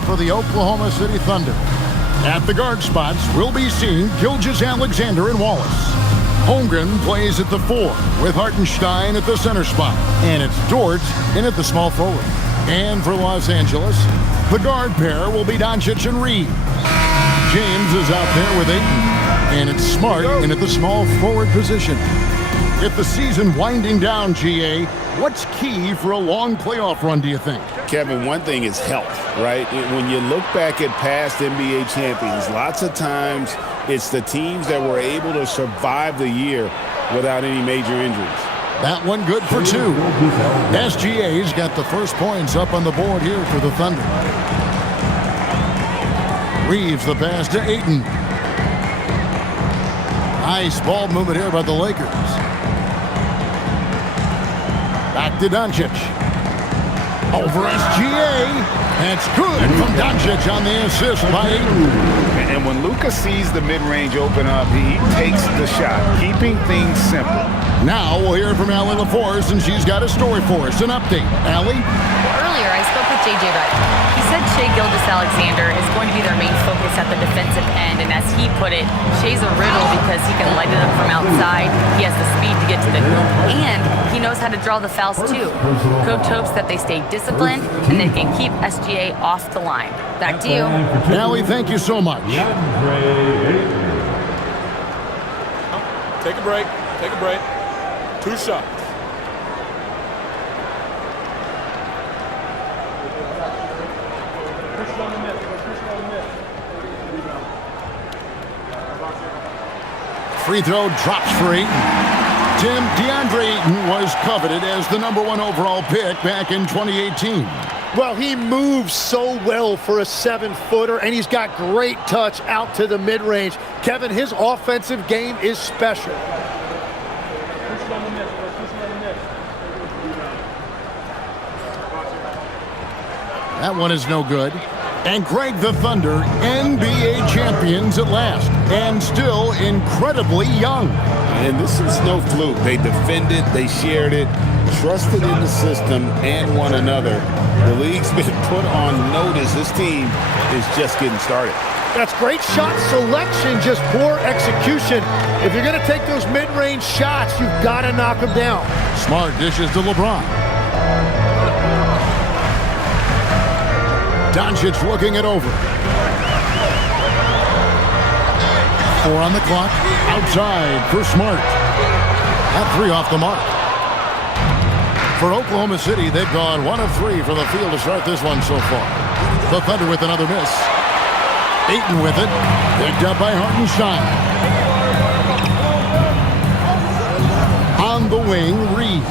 up for the Oklahoma City Thunder. At the guard spots, we'll be seeing Gilgeous-Alexander and Wallace. Holmgren plays at the 4, with Hartenstein at the center spot. And it's Dort in at the small forward. And for Los Angeles, the guard pair will be Doncic and Reeves. James is out there with Ayton. And it's Smart in at the small forward position. With the season winding down, GA, what's key for a long playoff run, do you think? Kevin, one thing is health, right? When you look back at past NBA champions, lots of times it's the teams that were able to survive the year without any major injuries. That one good for 2. SGA's got the first points up on the board here for the Thunder. Reeves the pass to Ayton. Nice ball movement here by the Lakers. Back to Doncic. Over SGA. That's good from Doncic on the assist by Ayton. And when Luka sees the mid-range open up, he takes the shot, keeping things simple. Now we'll hear from Allie LaForce, and she's got a story for us. An update. Allie? Earlier, I spoke with J.J. Redick. He said Shai Gilgeous-Alexander is going to be their main focus at the defensive end, and as he put it, Shai's a riddle because he can light it up from outside, he has the speed to get to the hoop, and he knows how to draw the fouls too. Coach hopes that they stay disciplined and they can keep SGA off the line. Back to you. Allie, thank you so much. Take a break. Take a break. 2 shots. Free throw drops for Ayton. DeAndre Ayton was coveted as the #1 overall pick back in 2018. Well, he moves so well for a 7-footer, and he's got great touch out to the mid-range. Kevin, his offensive game is special. That one is no good. And Greg, the Thunder, NBA champions at last, and still incredibly young. And this is no fluke. They defended, they shared it, trusted in the system and one another. The league's been put on notice. This team is just getting started. That's great shot selection, just poor execution. If you're going to take those mid-range shots, you've got to knock them down. Smart dishes to LeBron. Doncic looking it over. 4 on the clock. Outside for Smart. That 3 off the mark. For Oklahoma City, they've gone 1 of 3 from the field to start this one so far. The Thunder with another miss. Ayton with it. Picked up by Hartenstein. On the wing, Reeves.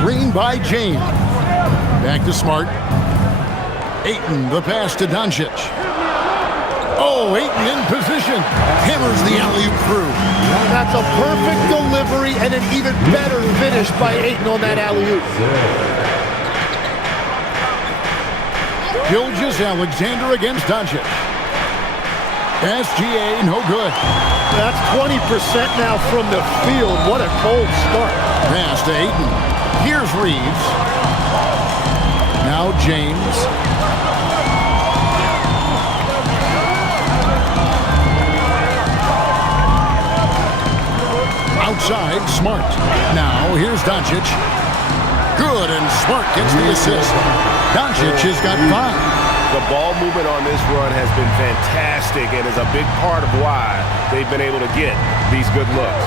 Screen by James. Back to Smart. Ayton, the pass to Doncic. Oh, Ayton in position. Hammers the alley-oop through. That's a perfect delivery and an even better finish by Ayton on that alley-oop. Gilgeous-Alexander against Doncic. SGA, no good. That's 20% now from the field. What a cold start. Pass to Ayton. Here's Reeves. Now James. Outside, Smart. Now here's Doncic. Good, and Smart gets the assist. Doncic has got 5. The ball movement on this run has been fantastic and is a big part of why they've been able to get these good looks.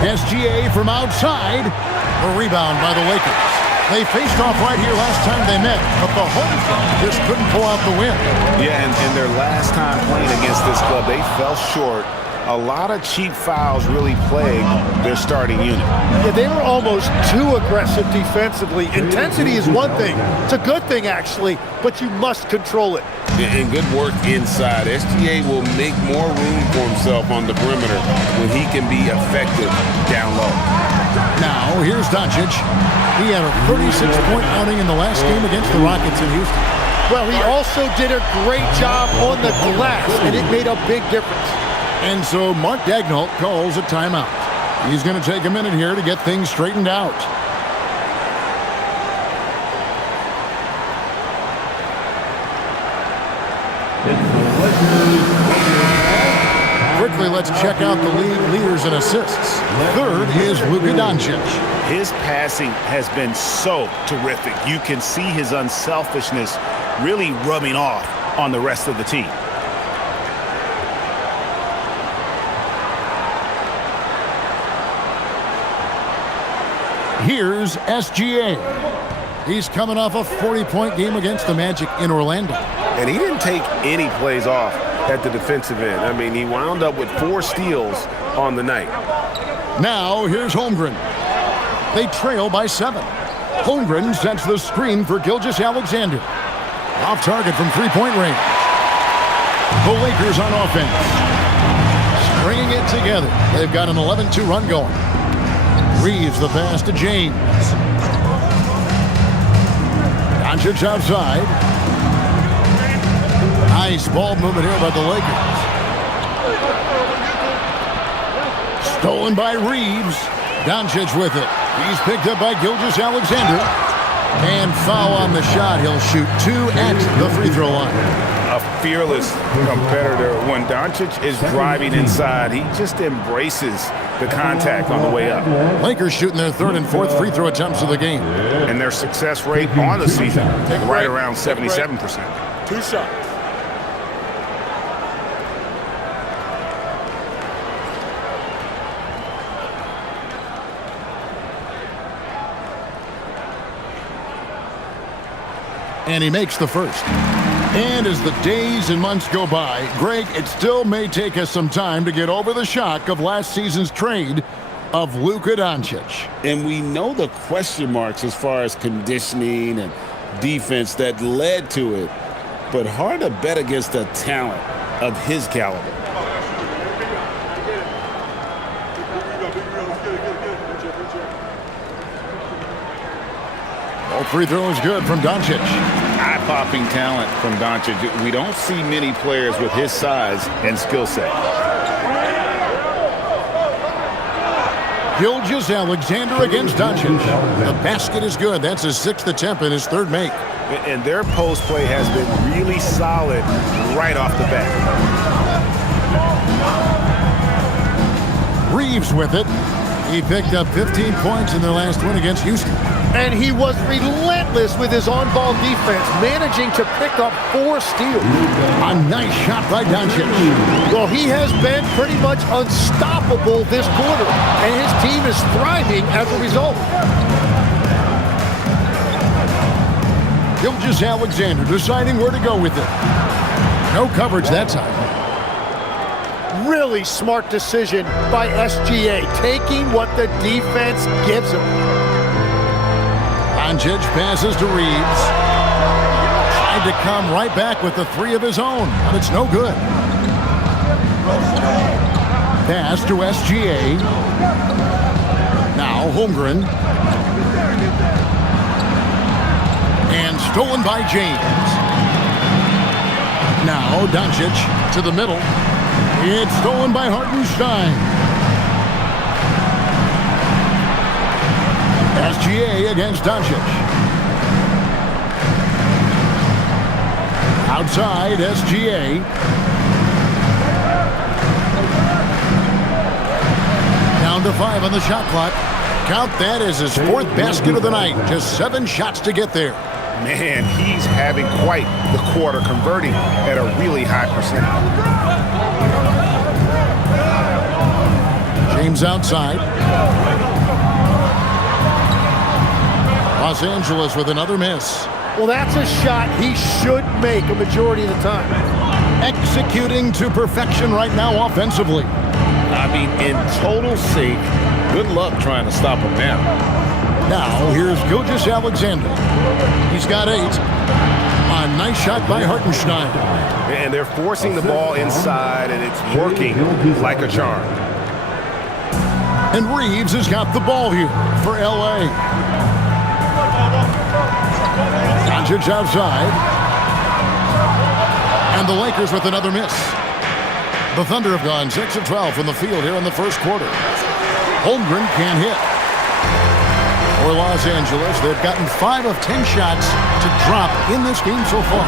SGA from outside. A rebound by the Lakers. They faced off right here last time they met, but the home team just couldn't pull out the win. Yeah, and their last time playing against this club, they fell short. A lot of cheap fouls really plagued their starting unit. Yeah, they were almost too aggressive defensively. Intensity is one thing. It's a good thing, actually, but you must control it. And good work inside. SGA will make more room for himself on the perimeter when he can be effective down low. Now, here's Doncic. He had a 36-point outing in the last game against the Rockets in Houston. Well, he also did a great job on the glass, and it made a big difference. And so Mark Daigneault calls a timeout. He's going to take a minute here to get things straightened out. Quickly, let's check out the league leaders in assists. Third is Luka Doncic. His passing has been so terrific. You can see his unselfishness really rubbing off on the rest of the team. Here's SGA. He's coming off a 40-point game against the Magic in Orlando. And he didn't take any plays off at the defensive end. I mean, he wound up with 4 steals on the night. Now, here's Holmgren. They trail by 7. Holmgren sets the screen for Gilgeous-Alexander. Off target from three-point range. The Lakers on offense. Stringing it together. They've got an 11-2 run going. Reeves the pass to James. Doncic outside. Nice ball movement here by the Lakers. Stolen by Reeves. Doncic with it. He's picked up by Gilgeous-Alexander. And foul on the shot. He'll shoot 2 at the free throw line. A fearless competitor. When Doncic is driving inside, he just embraces the contact on the way up. Lakers shooting their 3rd and 4th free throw attempts of the game. And their success rate on the season, right around 77%. 2 shots. And he makes the first. And as the days and months go by, Greg, it still may take us some time to get over the shock of last season's trade of Luka Doncic. And we know the question marks as far as conditioning and defense that led to it, but hard to bet against a talent of his caliber. All free throws good from Doncic. Eye-popping talent from Doncic. We don't see many players with his size and skill set. Gilgeous-Alexander against Doncic. The basket is good. That's his 6th attempt and his 3rd make. And their post play has been really solid right off the bat. Reeves with it. He picked up 15 points in their last win against Houston. And he was relentless with his on-ball defense, managing to pick up 4 steals. A nice shot by Doncic. Well, he has been pretty much unstoppable this quarter, and his team is thriving as a result. Gilgeous-Alexander deciding where to go with it. No coverage that time. Really smart decision by SGA, taking what the defense gives him. Doncic passes to Reeves. Tried to come right back with the 3 of his own, but it's no good. Pass to SGA. Now Holmgren. And stolen by James. Now Doncic to the middle. It's stolen by Hartenstein. SGA against Doncic. Outside, SGA. Down to 5 on the shot clock. Count that as his 4th basket of the night. Just 7 shots to get there. Man, he's having quite the quarter, converting at a really high percentage. James outside. Los Angeles with another miss. Well, that's a shot he should make a majority of the time. Executing to perfection right now offensively. I mean, in total sync. Good luck trying to stop him now. Now, here's Gilgeous-Alexander. He's got 8. A nice shot by Hartenstein. And they're forcing the ball inside, and it's working like a charm. And Reeves has got the ball here for L.A. Doncic outside. And the Lakers with another miss. The Thunder have gone 6 of 12 from the field here in the first quarter. Holmgren can't hit. For Los Angeles, they've gotten 5 of 10 shots to drop in this game so far.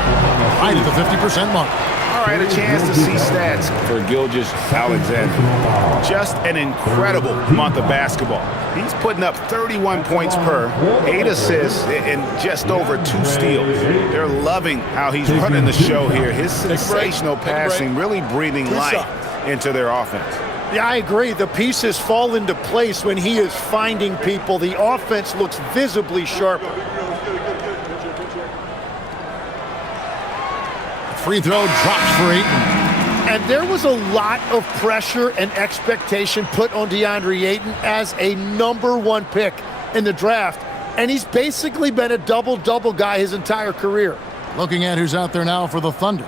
Right at the 50% mark. All right, a chance to see stats for Gilgeous-Alexander. Just an incredible month of basketball. He's putting up 31 points per, 8 assists, and just over 2 steals. They're loving how he's running the show here. His sensational passing really breathing life into their offense. Yeah, I agree. The pieces fall into place when he is finding people. The offense looks visibly sharper. Free throw drops for Ayton. And there was a lot of pressure and expectation put on DeAndre Ayton as a #1 pick in the draft. And he's basically been a double-double guy his entire career. Looking at who's out there now for the Thunder.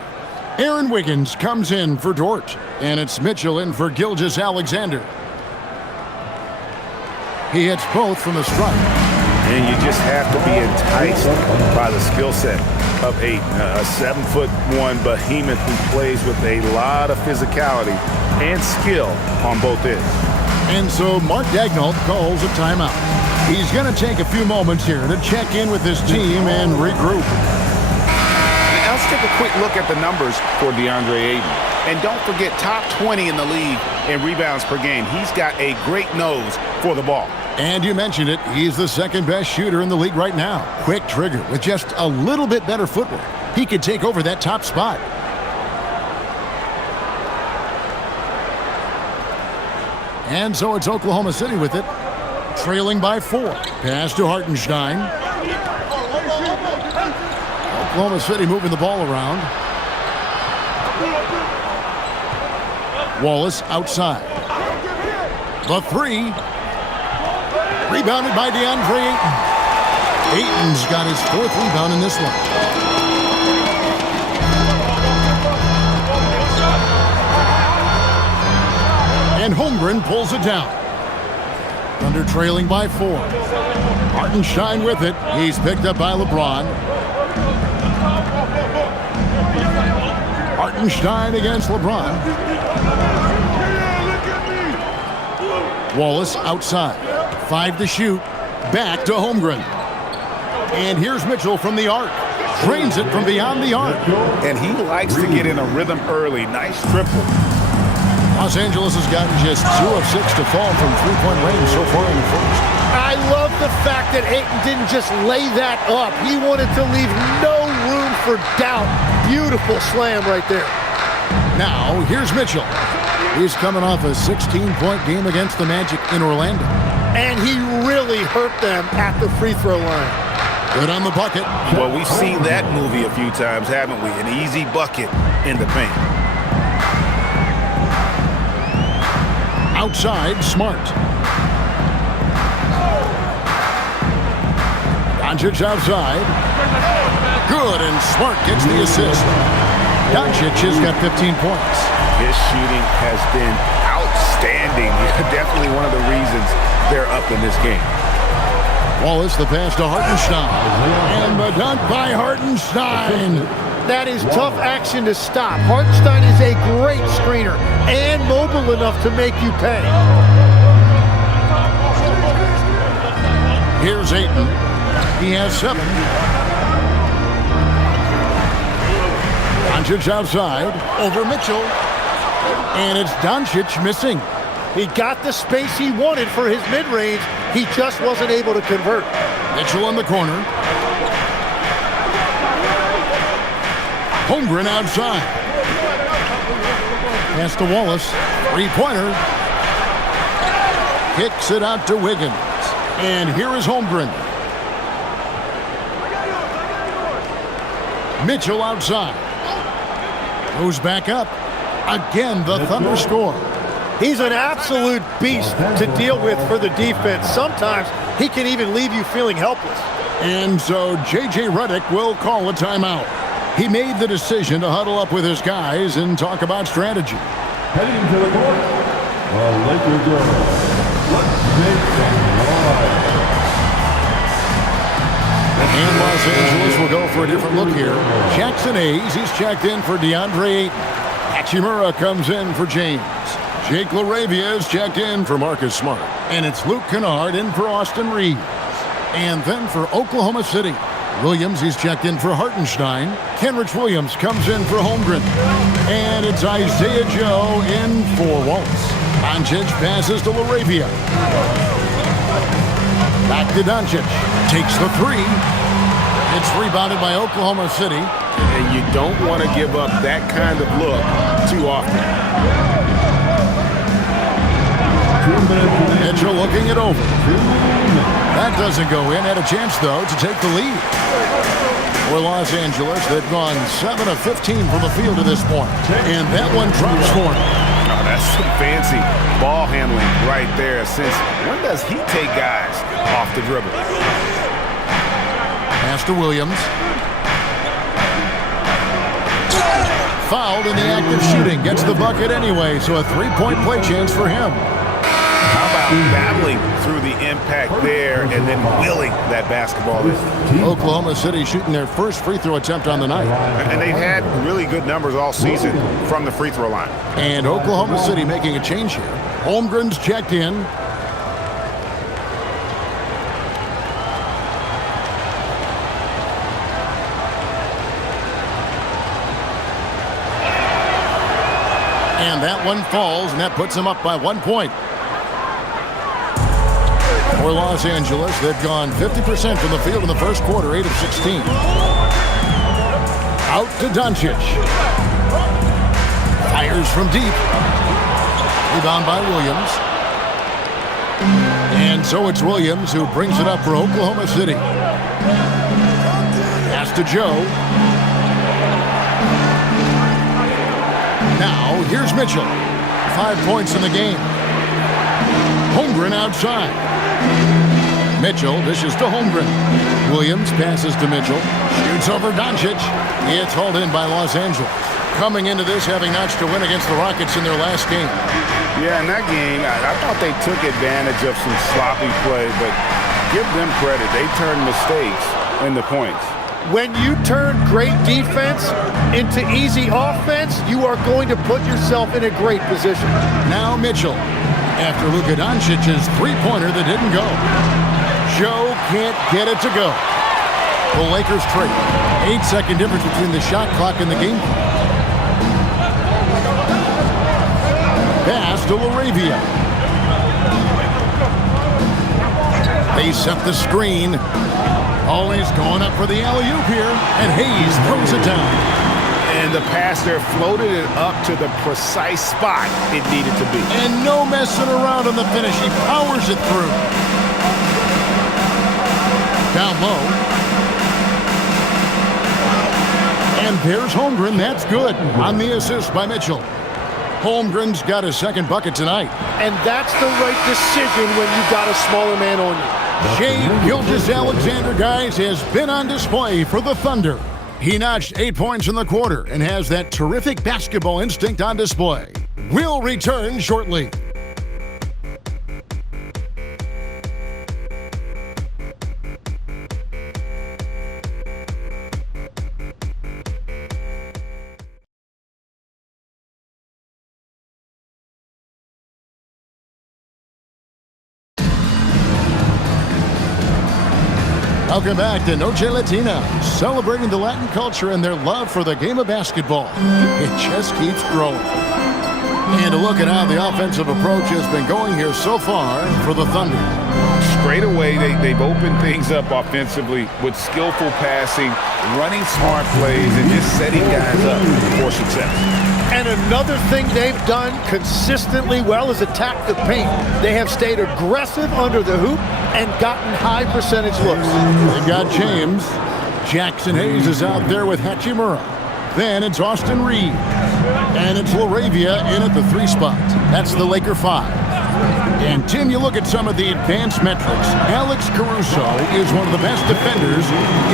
Aaron Wiggins comes in for Dort. And it's Mitchell in for Gilgeous-Alexander. He hits both from the stripe. And you just have to be enticed by the skill set of Ayton. A 7'1" behemoth who plays with a lot of physicality and skill on both ends. And so Mark Daigneault calls a timeout. He's going to take a few moments here to check in with his team and regroup. Now let's take a quick look at the numbers for DeAndre Ayton. And don't forget, top 20 in the league in rebounds per game. He's got a great nose for the ball. And you mentioned it, he's the second best shooter in the league right now. Quick trigger with just a little bit better footwork. He could take over that top spot. And so it's Oklahoma City with it, trailing by 4. Pass to Hartenstein. Oklahoma City moving the ball around. Wallace outside. The 3. Rebounded by DeAndre Ayton. Ayton's got his 4th rebound in this one. And Holmgren pulls it down. Thunder trailing by 4. Hartenstein with it. He's picked up by LeBron. Hartenstein against LeBron. Wallace outside. 5 to shoot. Back to Holmgren. And here's Mitchell from the arc. Drains it from beyond the arc. And he likes to get in a rhythm early. Nice triple. Los Angeles has gotten just 2 of 6 to fall from three-point range so far in the first. I love the fact that Ayton didn't just lay that up. He wanted to leave no room for doubt. Beautiful slam right there. Now, here's Mitchell. He's coming off a 16-point game against the Magic in Orlando. And he really hurt them at the free throw line. Good on the bucket. Well, we've seen that movie a few times, haven't we? An easy bucket in the paint. Outside, Smart. Doncic outside. Good, and Smart gets the assist. Doncic has got 15 points. His shooting has been outstanding. Definitely one of the reasons they're up in this game. Wallace, the pass to Hartenstein. And the dunk by Hartenstein. That is tough action to stop. Hartenstein is a great screener and mobile enough to make you pay. Here's Ayton. He has 7. Doncic outside. Over Mitchell. And it's Doncic missing. He got the space he wanted for his mid-range. He just wasn't able to convert. Mitchell in the corner. Holmgren outside. Pass to Wallace. 3-pointer. Kicks it out to Wiggins. And here is Holmgren. Mitchell outside. Goes back up. Again, the Thunder score. He's an absolute beast to deal with for the defense. Sometimes he can even leave you feeling helpless. And so J.J. Redick will call a timeout. He made the decision to huddle up with his guys and talk about strategy. Heading to the court, the Lakers girls. Let's make some noise. And Los Angeles will go for a different look here. Jackson Hayes, he's checked in for DeAndre Ayton. Hachimura comes in for James. Jake LaRavia is checked in for Marcus Smart. And it's Luke Kennard in for Austin Reeves. And then for Oklahoma City, Williams, he's checked in for Hartenstein. Kenrich Williams comes in for Holmgren. And it's Isaiah Joe in for Wallace. Doncic passes to LaRavia. Back to Doncic. Takes the three. It's rebounded by Oklahoma City. And you don't want to give up that kind of look too often. Mitchell looking it over. That doesn't go in. Had a chance, though, to take the lead. For Los Angeles, they've gone 7 of 15 from the field to this point. And that one drops for him. Oh, that's some fancy ball handling right there. Since when does he take guys off the dribble? Pass to Williams. Fouled in the act of shooting. Gets the bucket anyway, so a three-point play chance for him. How about battling through the impact there and then willing that basketball in? Oklahoma City shooting their first free throw attempt on the night. And they've had really good numbers all season from the free throw line. And Oklahoma City making a change here. Holmgren's checked in. And that one falls, and that puts them up by 1 point. For Los Angeles, they've gone 50% from the field in the first quarter, 8 of 16. Out to Doncic. Fires from deep. Rebound by Williams. And so it's Williams who brings it up for Oklahoma City. Pass to Joe. Now, here's Mitchell. 5 points in the game. Holmgren outside. Mitchell dishes to Holmgren. Williams passes to Mitchell. Shoots over Doncic. It's hauled in by Los Angeles. Coming into this having notched a win against the Rockets in their last game. Yeah, in that game, I thought they took advantage of some sloppy play, but give them credit. They turned mistakes into points. When you turn great defense into easy offense, you are going to put yourself in a great position. Now Mitchell, after Luka Doncic's three-pointer that didn't go. Joe can't get it to go. The Lakers trade. 8-second difference between the shot clock and the game clock. Pass to LaRavia. They set the screen. Always going up for the alley-oop here, and Hayes throws it down. And the pass there floated it up to the precise spot it needed to be. And no messing around on the finish. He powers it through. Down low. And there's Holmgren. That's good on the assist by Mitchell. Holmgren's got his second bucket tonight. And that's the right decision when you've got a smaller man on you. Shai Gilgeous-Alexander, guys, has been on display for the Thunder. He notched 8 points in the quarter and has that terrific basketball instinct on display. We'll return shortly. Welcome back to Noche Latina, celebrating the Latin culture and their love for the game of basketball. It just keeps growing. And a look at how the offensive approach has been going here so far for the Thunder. Straight away, they've opened things up offensively with skillful passing, running smart plays, and just setting guys up for success. And another thing they've done consistently well is attack the paint. They have stayed aggressive under the hoop and gotten high percentage looks. They got James. Jackson Hayes is out there with Hachimura. Then it's Austin Reed. And it's LaRavia in at the 3 spot. That's the Laker 5. And Tim, you look at some of the advanced metrics. Alex Caruso is one of the best defenders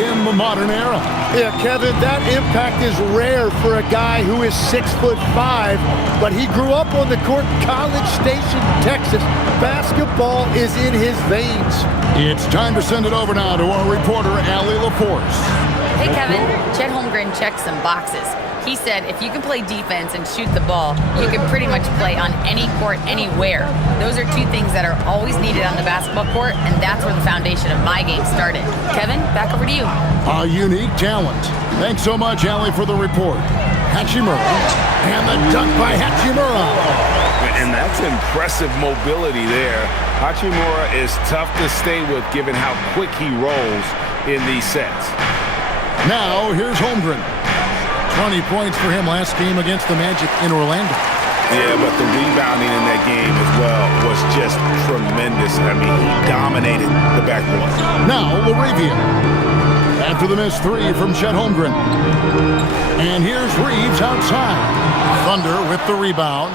in the modern era. Yeah, Kevin, that impact is rare for a guy who is 6'5", but he grew up on the court in College Station, Texas. Basketball is in his veins. It's time to send it over now to our reporter, Allie LaForce. Hey, Kevin. Chet Holmgren checked some boxes. He said if you can play defense and shoot the ball, you can pretty much play on any court, anywhere. Those are two things that are always needed on the basketball court, and that's where the foundation of my game started. Kevin, back over to you. A unique talent. Thanks so much, Allie, for the report. Hachimura. And the dunk by Hachimura. And that's impressive mobility there. Hachimura is tough to stay with given how quick he rolls in these sets. Now, here's Holmgren. 20 points for him last game against the Magic in Orlando. Yeah, but the rebounding in that game as well was just tremendous. I mean, he dominated the backboard. Now, Laravia. After the missed three from Chet Holmgren. And here's Reeves outside. Thunder with the rebound.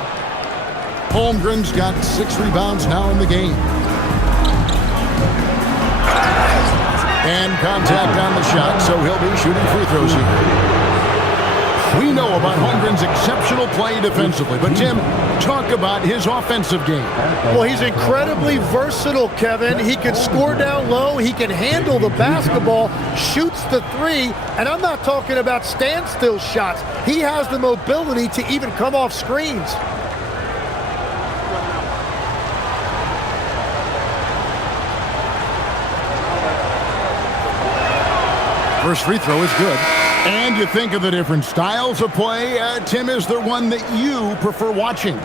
Holmgren's got 6 rebounds now in the game. And contact on the shot, so he'll be shooting free throws here. We know about Holmgren's exceptional play defensively, but Tim, talk about his offensive game. Well, he's incredibly versatile, Kevin. He can score down low, he can handle the basketball, shoots the three, and I'm not talking about standstill shots. He has the mobility to even come off screens. First free throw is good. And you think of the different styles of play. Tim, is there one that you prefer watching?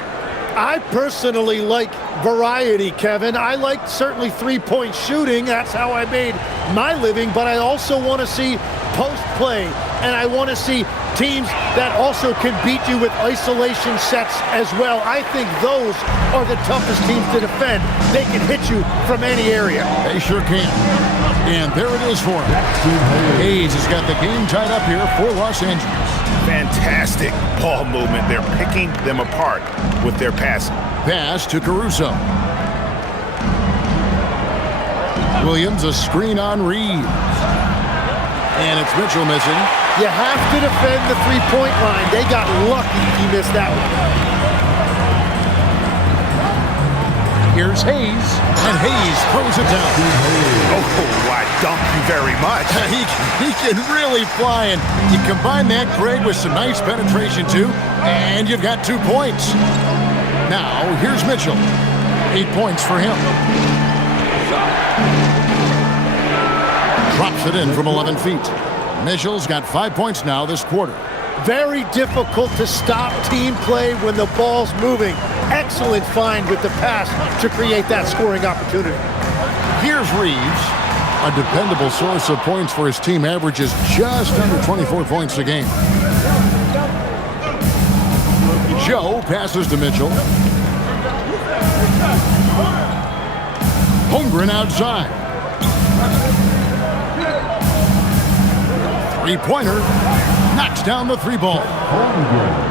I personally like variety, Kevin. I like certainly three-point shooting. That's how I made my living. But I also want to see post play. And I want to see teams that also can beat you with isolation sets as well. I think those are the toughest teams to defend. They can hit you from any area. They sure can. And there it is for him. Hayes has got the game tied up here for Los Angeles. Fantastic ball movement. They're picking them apart with their passing. Pass to Caruso. Williams, a screen on Reeves. And it's Mitchell missing. You have to defend the three-point line. They got lucky he missed that one. Here's Hayes, and Hayes throws it down. Oh, I thank you very much. He can really fly, and you combine that, Greg, with some nice penetration, too, and you've got 2 points. Now, here's Mitchell. 8 points for him. Drops it in from 11 feet. Mitchell's got 5 points now this quarter. Very difficult to stop team play when the ball's moving. Excellent find with the pass to create that scoring opportunity. Here's Reeves. A dependable source of points for his team, averages just under 24 points a game. Joe passes to Mitchell. Holmgren outside. Three-pointer. Knocks down the three ball.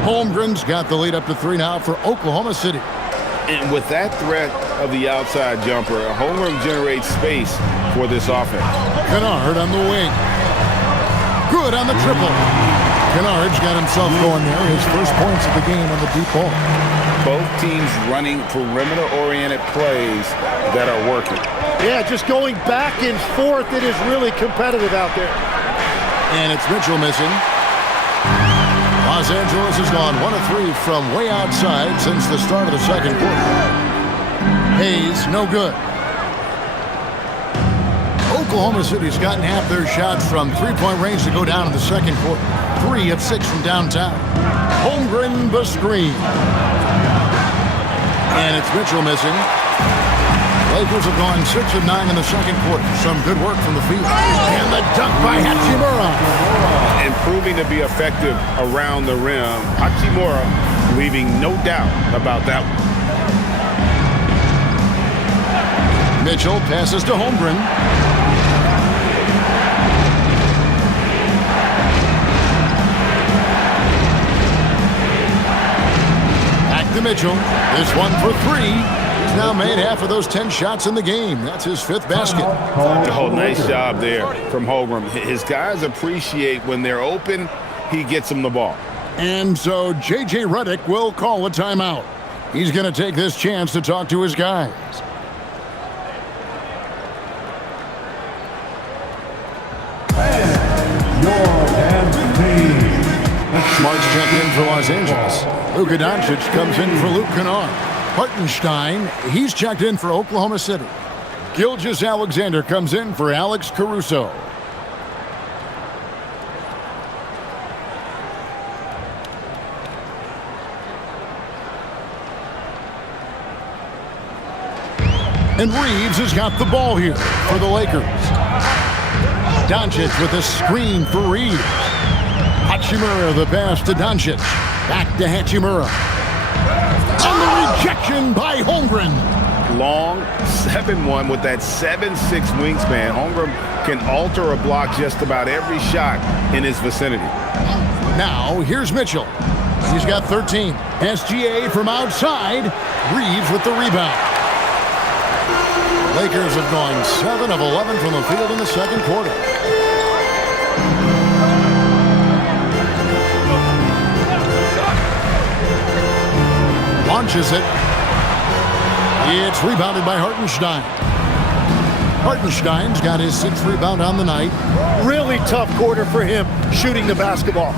Holmgren's got the lead up to 3 now for Oklahoma City. And with that threat of the outside jumper, Holmgren generates space for this offense. Kennard on the wing. Good on the triple. Kennard's got himself going there. His first points of the game on the deep ball. Both teams running perimeter-oriented plays that are working. Yeah, just going back and forth. It is really competitive out there. And it's Mitchell missing. Los Angeles has gone 1 of 3 from way outside since the start of the second quarter. Hayes, no good. Oklahoma City's gotten half their shots from three-point range to go down in the second quarter. 3 of 6 from downtown. Holmgren the screen. And it's Mitchell missing. Lakers have gone 6 of 9 in the second quarter. Some good work from the field. And the dunk by Hachimura. And proving to be effective around the rim. Hachimura leaving no doubt about that one. Mitchell passes to Holmgren. Back to Mitchell. This one for 3. He's now made half of those 10 shots in the game. That's his 5th basket. Oh, nice job there from Holmgren. His guys appreciate when they're open, he gets them the ball. And so J.J. Redick will call a timeout. He's going to take this chance to talk to his guys. Your checked in for Los Angeles. Luka Doncic comes in for Luke Kennard. Hartenstein, he's checked in for Oklahoma City. Gilgeous-Alexander comes in for Alex Caruso. And Reeves has got the ball here for the Lakers. Doncic with a screen for Reeves. Hachimura the pass to Doncic. Back to Hachimura. And the rejection by Holmgren. Long 7-1 with that 7'6" wingspan. Holmgren can alter a block just about every shot in his vicinity. Now here's Mitchell. He's got 13. SGA from outside. Reeves with the rebound. Lakers have gone 7 of 11 from the field in the second quarter. Launches it. It's rebounded by Hartenstein. Hartenstein's got his 6th rebound on the night. Really tough quarter for him shooting the basketball.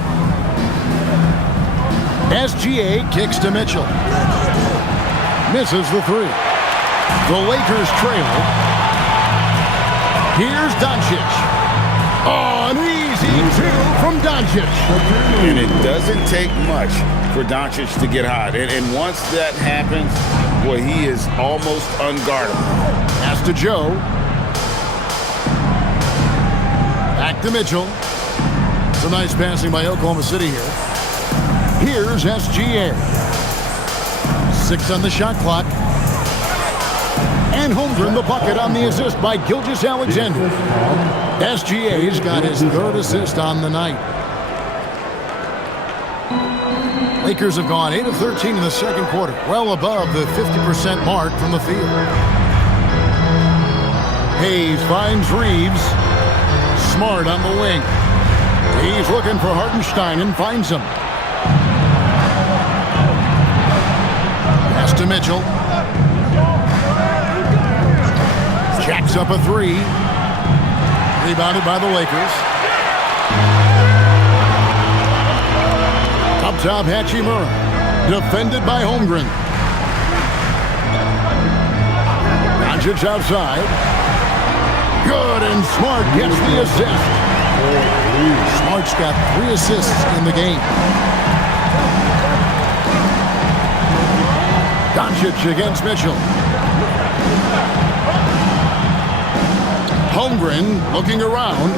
SGA kicks to Mitchell. Misses the 3. The Lakers trail. Here's Doncic. Oh, an easy 2 from Doncic. And it doesn't take much for Doncic to get hot. And once that happens, boy, he is almost unguardable. Pass to Joe. Back to Mitchell. Some nice passing by Oklahoma City here. Here's SGA. 6 on the shot clock. And Holmgren the bucket on the assist by Gilgeous-Alexander. SGA's got his 3rd assist on the night. Lakers have gone 8 of 13 in the second quarter, well above the 50% mark from the field. Hayes finds Reeves. Smart on the wing. He's looking for Hartenstein and finds him. Pass to Mitchell. Jacks up a 3. Rebounded by the Lakers. Up top, Hachimura. Defended by Holmgren. Doncic outside. Good, and Smart gets the assist. Smart's got 3 assists in the game. Doncic against Mitchell. Holmgren looking around.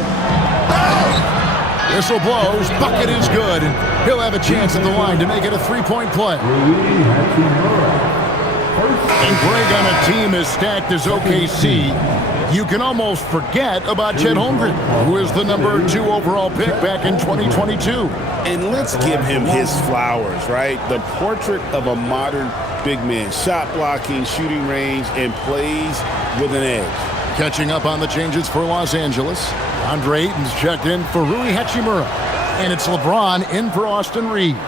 Whistle blows. Bucket is good. And he'll have a chance at the line to make it a 3-point play. And Greg, on a team as stacked as OKC, you can almost forget about Chet Holmgren, who is the number 2 overall pick back in 2022. And let's give him his flowers, right? The portrait of a modern big man. Shot blocking, shooting range, and plays with an edge. Catching up on the changes for Los Angeles. Andre Ayton's checked in for Rui Hachimura. And it's LeBron in for Austin Reeves.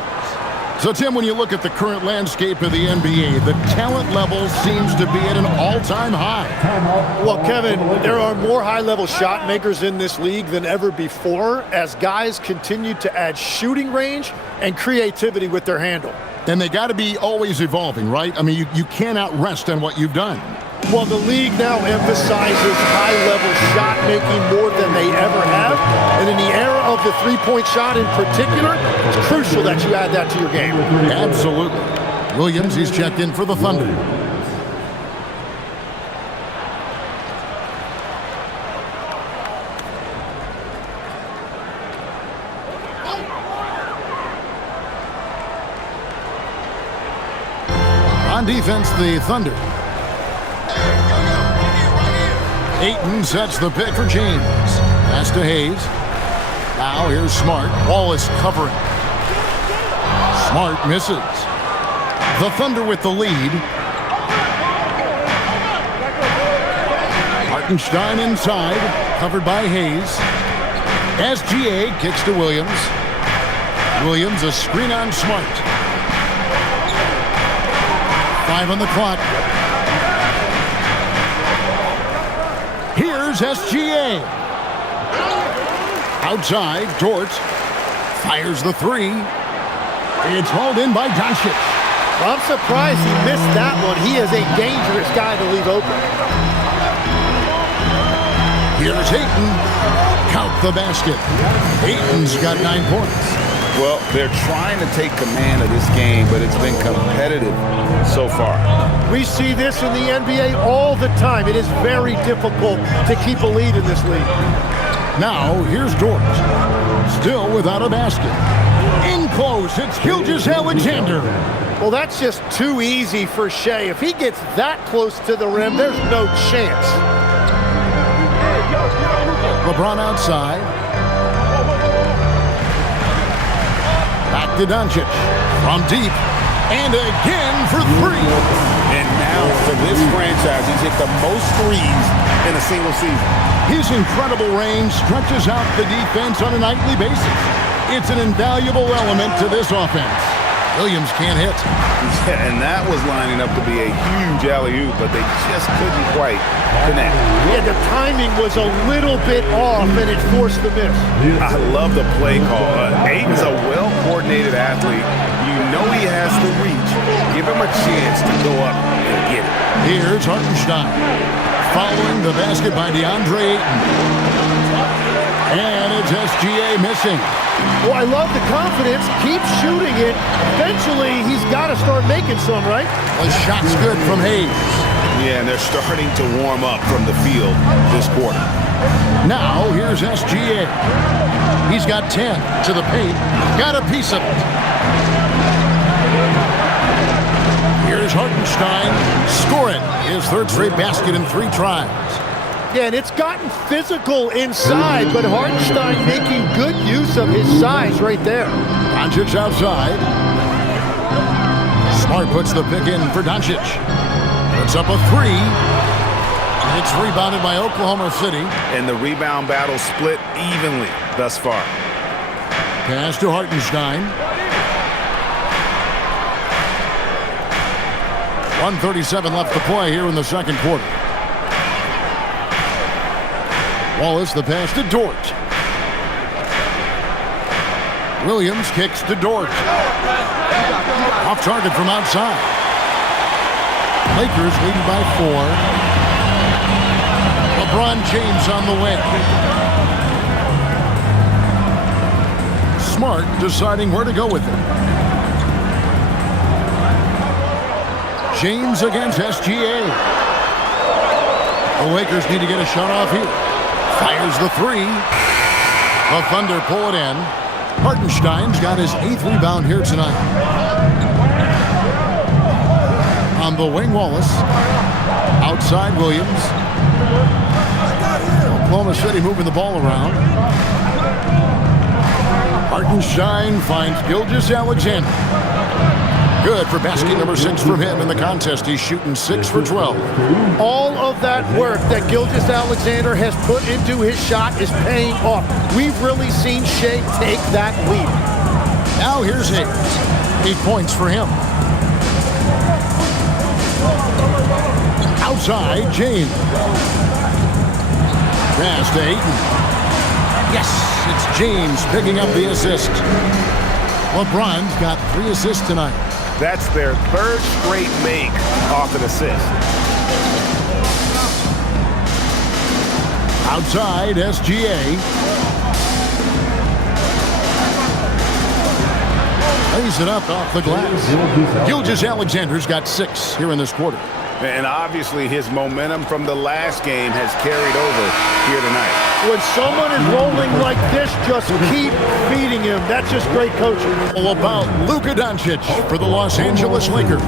So, Tim, when you look at the current landscape of the NBA, the talent level seems to be at an all-time high. Well, Kevin, there are more high-level shot makers in this league than ever before as guys continue to add shooting range and creativity with their handle. And they got to be always evolving, right? I mean, you cannot rest on what you've done. Well, the league now emphasizes high-level shot making more than they ever have. And in the era of the three-point shot in particular, it's crucial that you add that to your game. Absolutely. Williams, he's checked in for the Thunder. On defense, the Thunder. Ayton sets the pick for James. Pass to Hayes. Now here's Smart. Wallace covering. Smart misses. The Thunder with the lead. Hartenstein inside. Covered by Hayes. SGA kicks to Williams. Williams a screen on Smart. 5 on the clock. Here's SGA. Outside, Dort fires the 3. It's hauled in by Doncic. I'm surprised he missed that one. He is a dangerous guy to leave open. Here's Ayton. Count the basket. Ayton's got 9 points. Well, they're trying to take command of this game, but it's been competitive so far. We see this in the NBA all the time. It is very difficult to keep a lead in this league. Now, here's Dort. Still without a basket. In close, it's Gilgeous-Alexander. Well, that's just too easy for Shea. If he gets that close to the rim, there's no chance. LeBron outside. Back to Doncic. From deep. And again for 3. And now for this franchise, he's hit the most threes in a single season. His incredible range stretches out the defense on a nightly basis. It's an invaluable element to this offense. Williams can't hit. Yeah, and that was lining up to be a huge alley-oop, but they just couldn't quite connect. Yeah, the timing was a little bit off, and it forced the miss. I love the play call. Ayton's a well-coordinated athlete. You know he has the reach. Give him a chance to go up and get it. Here's Hartenstein. Following the basket by DeAndre Ayton. And it's SGA missing. Well, I love the confidence. Keep shooting it. Eventually, he's got to start making some, right? The shot's good from Hayes. Yeah, and they're starting to warm up from the field this quarter. Now, here's SGA. He's got 10 to the paint. Got a piece of it. Here's Hartenstein scoring his third straight basket in 3 tries. Yeah, and it's gotten physical inside, but Hartenstein making good use of his size right there. Doncic outside. Smart puts the pick in for Doncic. Puts up a 3. It's rebounded by Oklahoma City. And the rebound battle split evenly thus far. Pass to Hartenstein. 1:37 left to play here in the second quarter. Wallace, the pass to Dort. Williams kicks to Dort. Off target from outside. Lakers leading by 4. LeBron James on the wing. Smart deciding where to go with it. James against SGA. The Lakers need to get a shot off here. Fires the 3. The Thunder pull it in. Hartenstein's got his 8th rebound here tonight. On the wing, Wallace. Outside, Williams. Oklahoma City moving the ball around. Hartenstein finds Gilgeous-Alexander. Good for basket number 6 from him in the contest. He's shooting 6 for 12. All of that work that Gilgeous-Alexander has put into his shot is paying off. We've really seen Shea take that lead. Now here's Hayes. 8 points for him. Outside, James. Pass to Ayton. Yes, it's James picking up the assist. LeBron's got 3 assists tonight. That's their 3rd straight make off an assist. Outside, SGA. Lays it up off the glass. Gilgeous-Alexander's got 6 here in this quarter. And obviously his momentum from the last game has carried over here tonight. When someone is rolling like this, just keep feeding him. That's just great coaching. All about Luka Doncic for the Los Angeles Lakers.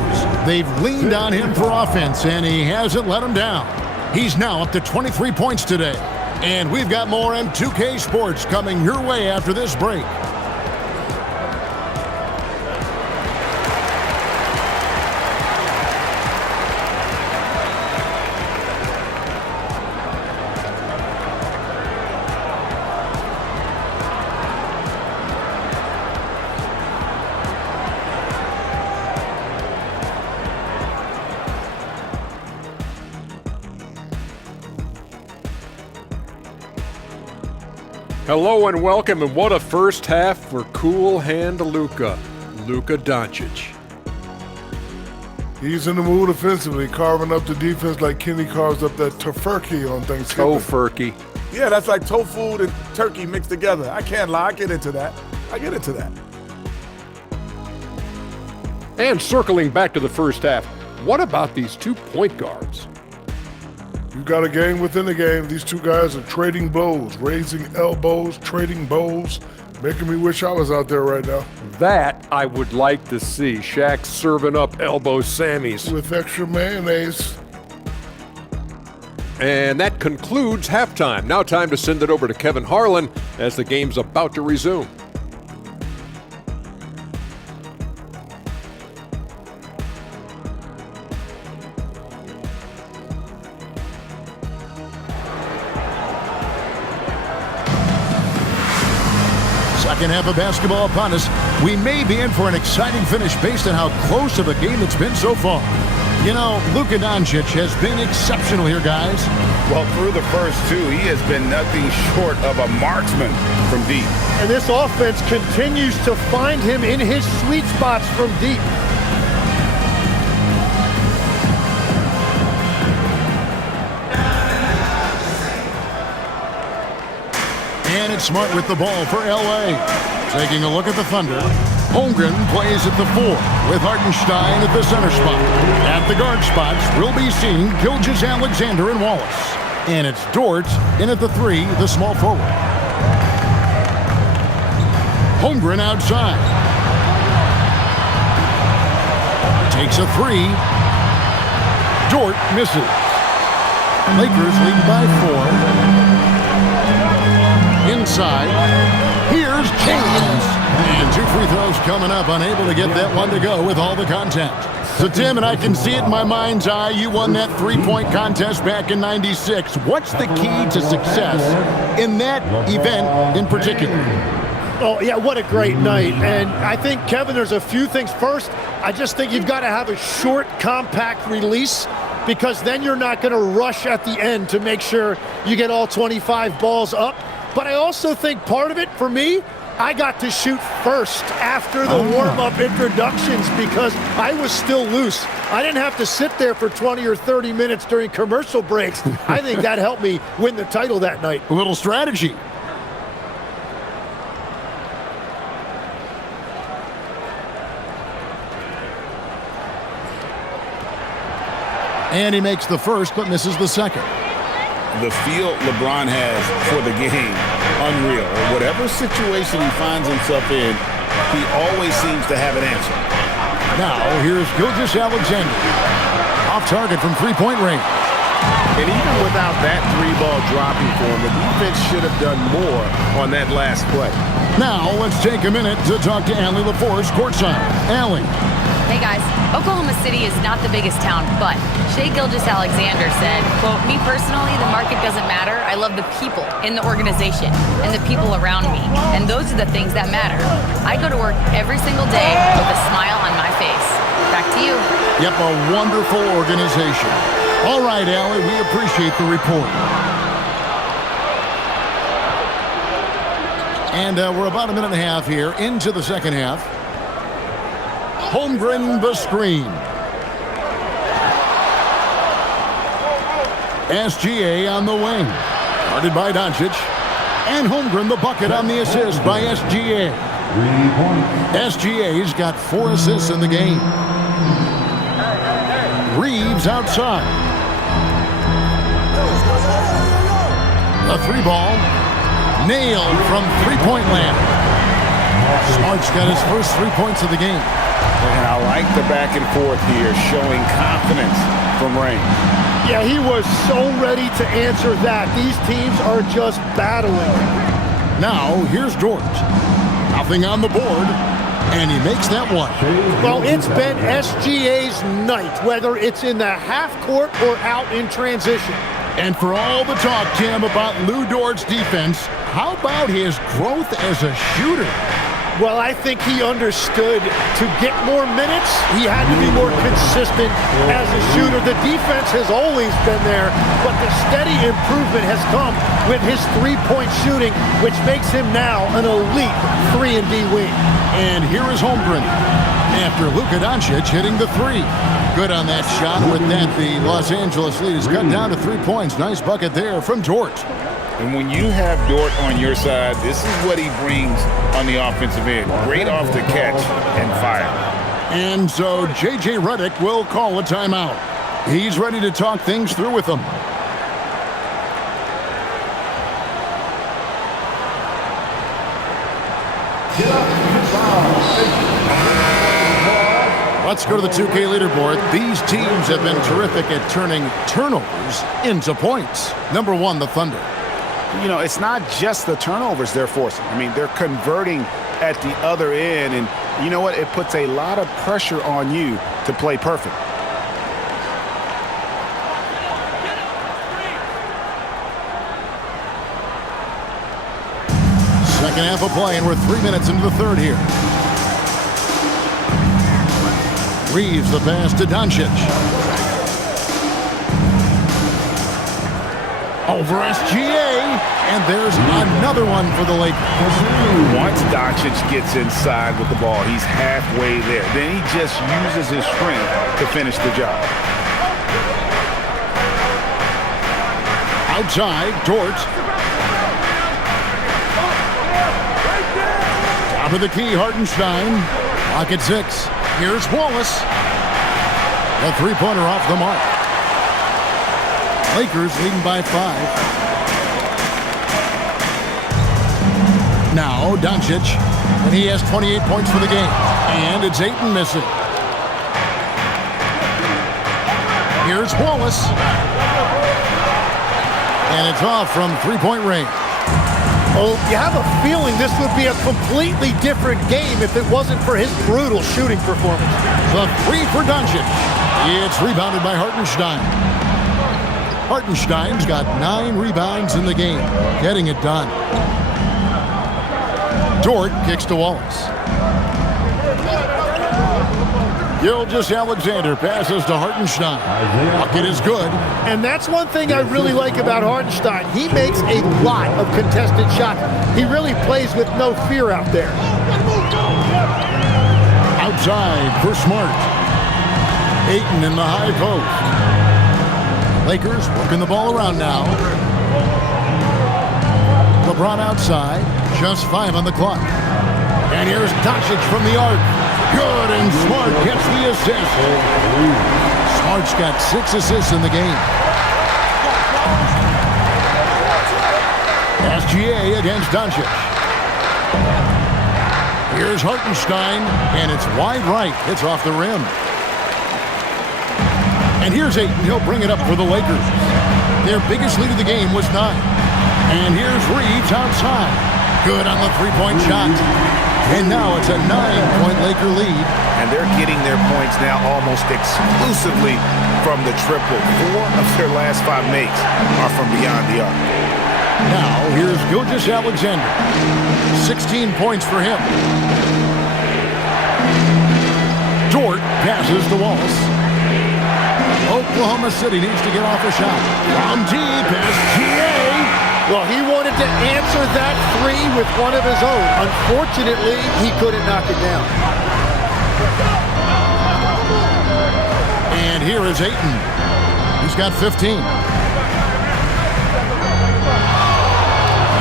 They've leaned on him for offense, and he hasn't let them down. He's now up to 23 points today. And we've got more M2K Sports coming your way after this break. Hello and welcome, and what a first half for Cool Hand Luka. Luka Doncic. He's in the mood offensively, carving up the defense like Kenny carves up that tofurkey on Thanksgiving. Tofurkey. Yeah, that's like tofu and turkey mixed together. I can't lie, I get into that. And circling back to the first half, what about these 2 point guards? You got a game within the game. These two guys are trading blows, raising elbows, trading bows, making me wish I was out there right now. That I would like to see. Shaq serving up elbow Sammys. With extra mayonnaise. And that concludes halftime. Now time to send it over to Kevin Harlan as the game's about to resume. Second half of basketball upon us. We may be in for an exciting finish based on how close of a game it's been so far. You know, Luka Doncic has been exceptional here, guys. Well, through the first 2, he has been nothing short of a marksman from deep. And this offense continues to find him in his sweet spots from deep. And it's Smart with the ball for L.A. Taking a look at the Thunder. Holmgren plays at the 4 with Hartenstein at the center spot. At the guard spots, we'll be seeing Gilgeous-Alexander and Wallace. And it's Dort in at the 3, the small forward. Holmgren outside. Takes a 3. Dort misses. Lakers lead by 4. Inside, here's James. And 2 free throws coming up, unable to get that one to go with all the contact. So, Tim, and I can see it in my mind's eye, you won that 3-point contest back in '96. What's the key to success in that event in particular? Oh, yeah, what a great night. And I think, Kevin, there's a few things. First, I just think you've got to have a short, compact release, because then you're not going to rush at the end to make sure you get all 25 balls up. But I also think part of it, for me, I got to shoot first after the warm-up introductions because I was still loose. I didn't have to sit there for 20 or 30 minutes during commercial breaks. I think that helped me win the title that night. A little strategy. And he makes the first, but misses the second. The feel LeBron has for the game, unreal. Whatever situation he finds himself in, he always seems to have an answer. Now, here's Gilgeous-Alexander. Off target from three-point range. And even without that 3-ball dropping for him, the defense should have done more on that last play. Now, let's take a minute to talk to Allie LaForce courtside. Allie. Hey guys, Oklahoma City is not the biggest town, but Shai Gilgeous-Alexander said, quote, "Me personally, the market doesn't matter. I love the people in the organization and the people around me. And those are the things that matter. I go to work every single day with a smile on my face." Back to you. Yep, a wonderful organization. All right, Allie, we appreciate the report. And we're about a minute and a half here into the second half. Holmgren the screen. SGA on the wing. Guarded by Doncic. And Holmgren the bucket on the assist by SGA. SGA's got 4 assists in the game. Reeves outside. A 3-ball. Nailed from three-point land. Smart's got his first 3 points of the game. And I like the back and forth here, showing confidence from Rain. Yeah, he was so ready to answer that. These teams are just battling. Now, here's Dort. Nothing on the board, and he makes that one. Well, it's been SGA's night, whether it's in the half court or out in transition. And for all the talk, Tim, about Lou Dort's defense, how about his growth as a shooter? Well, I think he understood to get more minutes, he had to be more consistent as a shooter. The defense has always been there, but the steady improvement has come with his three-point shooting, which makes him now an elite 3-and-D wing. And here is Holmgren after Luka Doncic hitting the three. Good on that shot. With that, the Los Angeles lead is cut down to 3 points. Nice bucket there from Dort. And when you have Dort on your side, this is what he brings on the offensive end. Great off the catch and fire. And so J.J. Redick will call a timeout. He's ready to talk things through with them. Let's go to the 2K leaderboard. These teams have been terrific at turning turnovers into points. Number 1, the Thunder. You know, it's not just the turnovers they're forcing. I mean, they're converting at the other end, and you know what? It puts a lot of pressure on you to play perfect. Second half of play, and we're 3 minutes into the third here. Reeves the pass to Doncic. Over SGA, and there's another one for the Lakers. Once Doncic gets inside with the ball, he's halfway there. Then he just uses his strength to finish the job. Outside, Dort. Top of the key, Hartenstein. Clock at 6. Here's Wallace. A three-pointer off the mark. Lakers leading by 5. Now Doncic, and he has 28 points for the game. And it's Ayton missing. Here's Wallace. And it's off from three-point range. Oh, you have a feeling this would be a completely different game if it wasn't for his brutal shooting performance. The three for Doncic. It's rebounded by Hartenstein. Hartenstein's got 9 rebounds in the game, getting it done. Dort kicks to Wallace. Gilgeous-Alexander passes to Hartenstein. Bucket is good. And that's one thing I really like about Hartenstein. He makes a lot of contested shots. He really plays with no fear out there. Outside for Smart. Ayton in the high post. Lakers working the ball around now. LeBron outside. Just 5 on the clock. And here's Doncic from the arc. Good, and Smart gets the assist. Smart's got 6 assists in the game. SGA against Doncic. Here's Hartenstein, and it's wide right. It's off the rim. And here's Ayton. He'll bring it up for the Lakers. Their biggest lead of the game was 9. And here's Reeves outside. Good on the three-point shot. And now it's a 9-point Laker lead. And they're getting their points now almost exclusively from the triple. 4 of their last 5 makes are from beyond the arc. Now here's Gilgeous-Alexander. 16 points for him. Dort passes to Wallace. Oklahoma City needs to get off a shot. From deep, SGA. Well, he wanted to answer that 3 with one of his own. Unfortunately, he couldn't knock it down. And here is Ayton. He's got 15.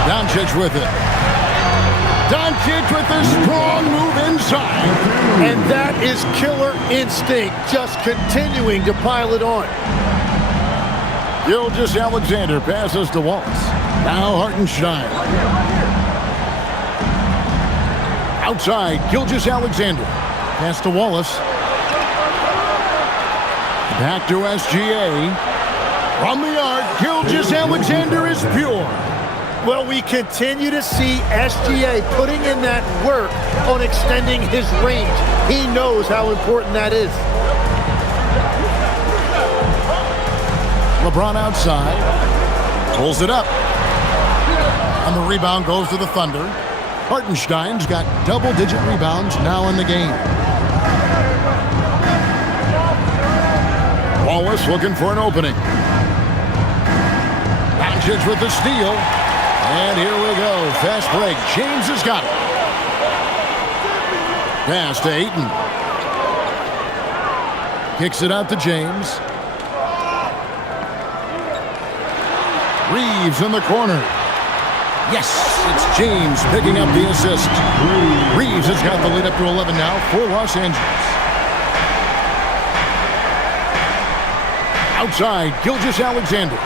Doncic with it. Doncic with a strong move inside. And that is killer instinct, just continuing to pile it on. Gilgeous-Alexander passes to Wallace. Now Hartenstein. Outside, Gilgeous-Alexander. Pass to Wallace. Back to SGA. From the arc, Gilgeous-Alexander is pure. Well, we continue to see SGA putting in that work on extending his range. He knows how important that is. LeBron outside. Pulls it up. And the rebound goes to the Thunder. Hartenstein's got double-digit rebounds now in the game. Wallace looking for an opening. Doncic with the steal. And here we go. Fast break. James has got it. Pass to Ayton. Kicks it out to James. Reeves in the corner. Yes, it's James picking up the assist. Reeves has got the lead up to 11 now for Los Angeles. Outside, Gilgeous-Alexander.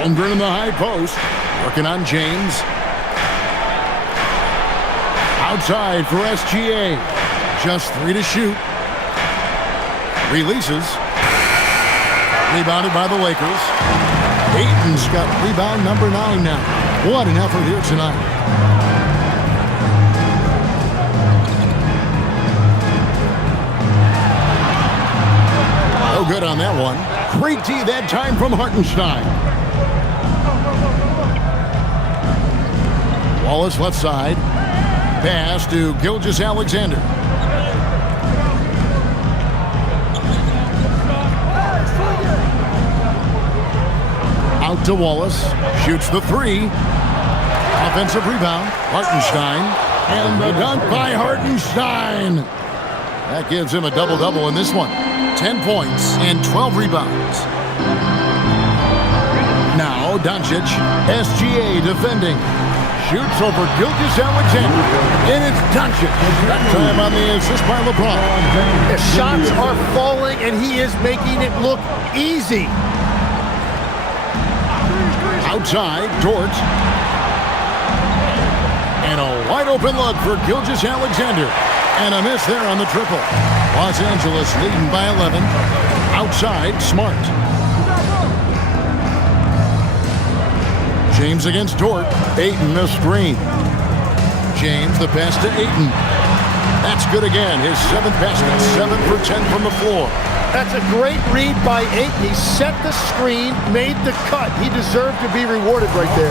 Holmgren in the high post. Working on James. Outside for SGA. Just 3 to shoot. Releases. Rebounded by the Lakers. Ayton's got rebound number 9 now. What an effort here tonight. No good on that one. Great D that time from Hartenstein. Wallace left side. Pass to Gilgeous-Alexander. Out to Wallace. Shoots the 3. Offensive rebound. Hartenstein. And the dunk by Hartenstein. That gives him a double-double in this one. 10 points and 12 rebounds. Now Doncic. SGA defending. Shoots over Gilgeous-Alexander. And it's Doncic. That time on the assist by LeBron. The shots are falling, and he is making it look easy. Outside, Dort. And a wide open look for Gilgeous-Alexander. And a miss there on the triple. Los Angeles leading by 11. Outside, Smart. James against Dort. Ayton the screen. James the pass to Ayton. That's good again. His 7th basket. 7 for 10 from the floor. That's a great read by Ayton. He set the screen, made the cut. He deserved to be rewarded right there.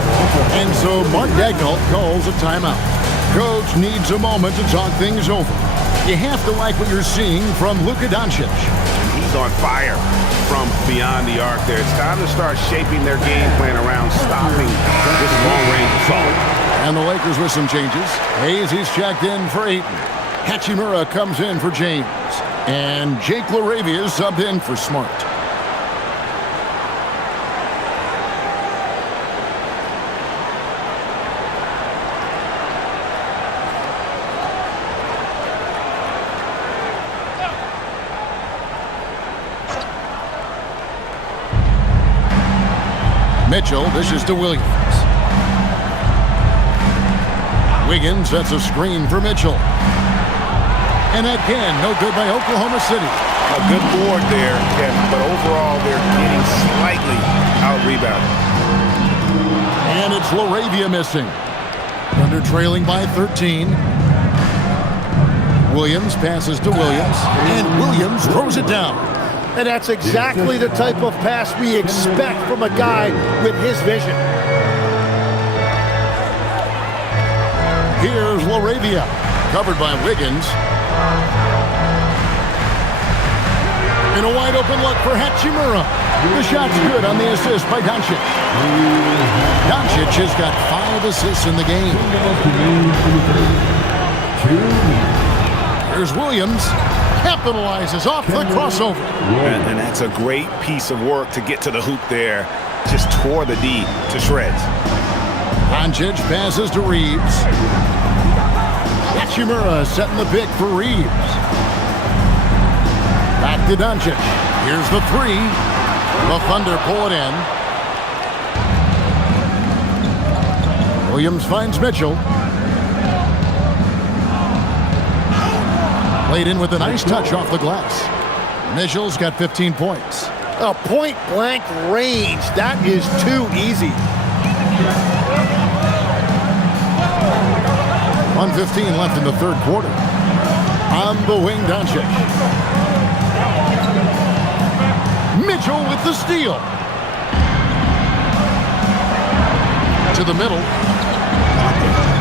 And so Mark Daigneault calls a timeout. Coach needs a moment to talk things over. You have to like what you're seeing from Luka Doncic. He's on fire from beyond the arc there. It's time to start shaping their game plan around stopping this long-range assault. And the Lakers with some changes. Hayes, he's checked in for Ayton. Hachimura comes in for James. And Jake LaRavia is subbed in for Smart. Mitchell dishes to Williams. Wiggins sets a screen for Mitchell. And again, no good by Oklahoma City. A good board there, Kevin, but overall they're getting slightly out-rebounded. And it's LaRavia missing. Thunder trailing by 13. Williams passes to Williams. And Williams throws it down. And that's exactly the type of pass we expect from a guy with his vision. Here's LaRavia, covered by Wiggins. And a wide open look for Hachimura. The shot's good on the assist by Doncic. Doncic has got 5 assists in the game. Here's Williams. Capitalizes off the crossover. And that's a great piece of work to get to the hoop there. Just tore the D to shreds. Doncic passes to Reeves. Hachimura setting the pick for Reeves. Back to Doncic. Here's the 3. The Thunder pull it in. Williams finds Mitchell. Played in with a nice touch off the glass. Mitchell's got 15 points. A point-blank range. That is too easy. 1:15 left in the third quarter. On the wing, Doncic. Mitchell with the steal. To the middle.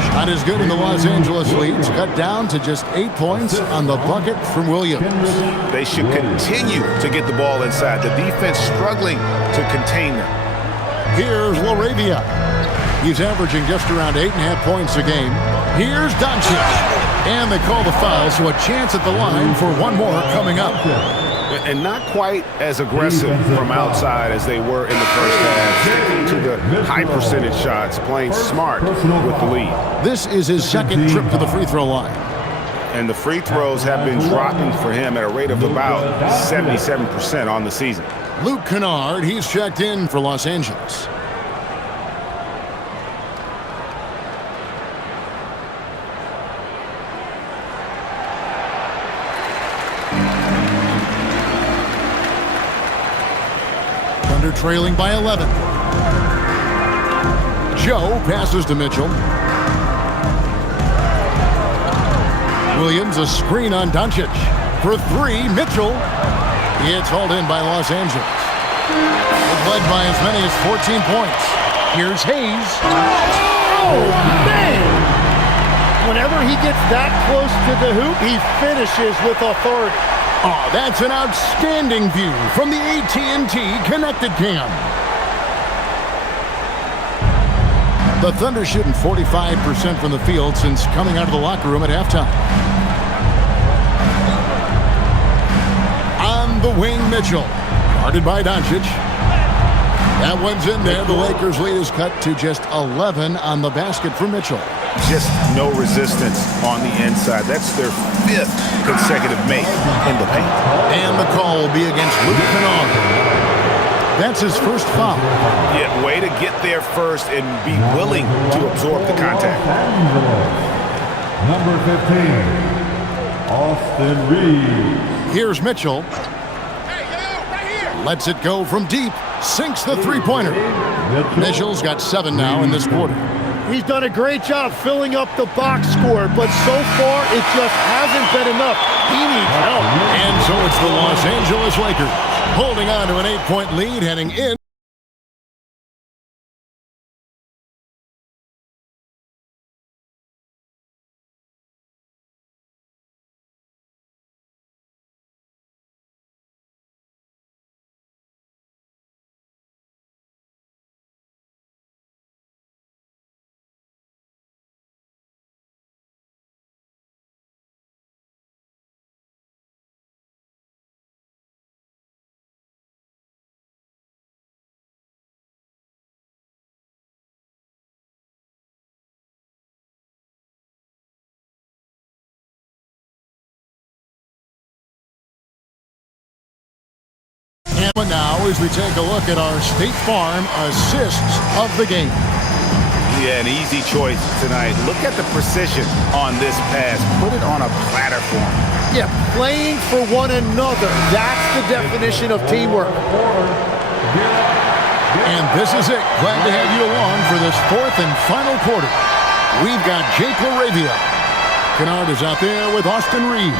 Shot is good in the Los Angeles leads. Cut down to just 8 points on the bucket from Williams. They should continue to get the ball inside. The defense struggling to contain them. Here's LaRavia. He's averaging just around 8.5 points a game. Here's Doncic. And they call the foul, so a chance at the line for one more coming up. And not quite as aggressive from outside as they were in the first half. Sticking to the high percentage shots, playing smart with the lead. This is his second trip to the free throw line. And the free throws have been dropping for him at a rate of about 77% on the season. Luke Kennard, he's checked in for Los Angeles. Thunder trailing by 11. Joe passes to Mitchell. Williams, a screen on Doncic. For three, Mitchell. It's hauled in by Los Angeles. It's led by as many as 14 points. Here's Hayes. Oh, man! Whenever he gets that close to the hoop, he finishes with authority. Oh, that's an outstanding view from the AT&T Connected Cam. The Thunder shooting 45% from the field since coming out of the locker room at halftime. On the wing, Mitchell. Guarded by Doncic. That one's in there. The Lakers' lead is cut to just 11 on the basket for Mitchell. Just no resistance on the inside. That's their 5th consecutive make in the paint. And the call will be against Luke Kennard. That's his first foul. Yeah, way to get there first and be willing to absorb the contact. Number 15, Austin Reeves. Here's Mitchell. Lets it go from deep. Sinks the three-pointer. Mitchell's got 7 now in this quarter. He's done a great job filling up the box score, but so far it just hasn't been enough. He needs help. And so it's the Los Angeles Lakers holding on to an 8-point lead heading in. And now as we take a look at our State Farm assists of the game. Yeah, an easy choice tonight. Look at the precision on this pass. Put it on a platter for him. Yeah, playing for one another. That's the definition of teamwork. And this is it. Glad to have you along for this 4th and final quarter. We've got Jake LaRavia. Kennard is out there with Austin Reeves.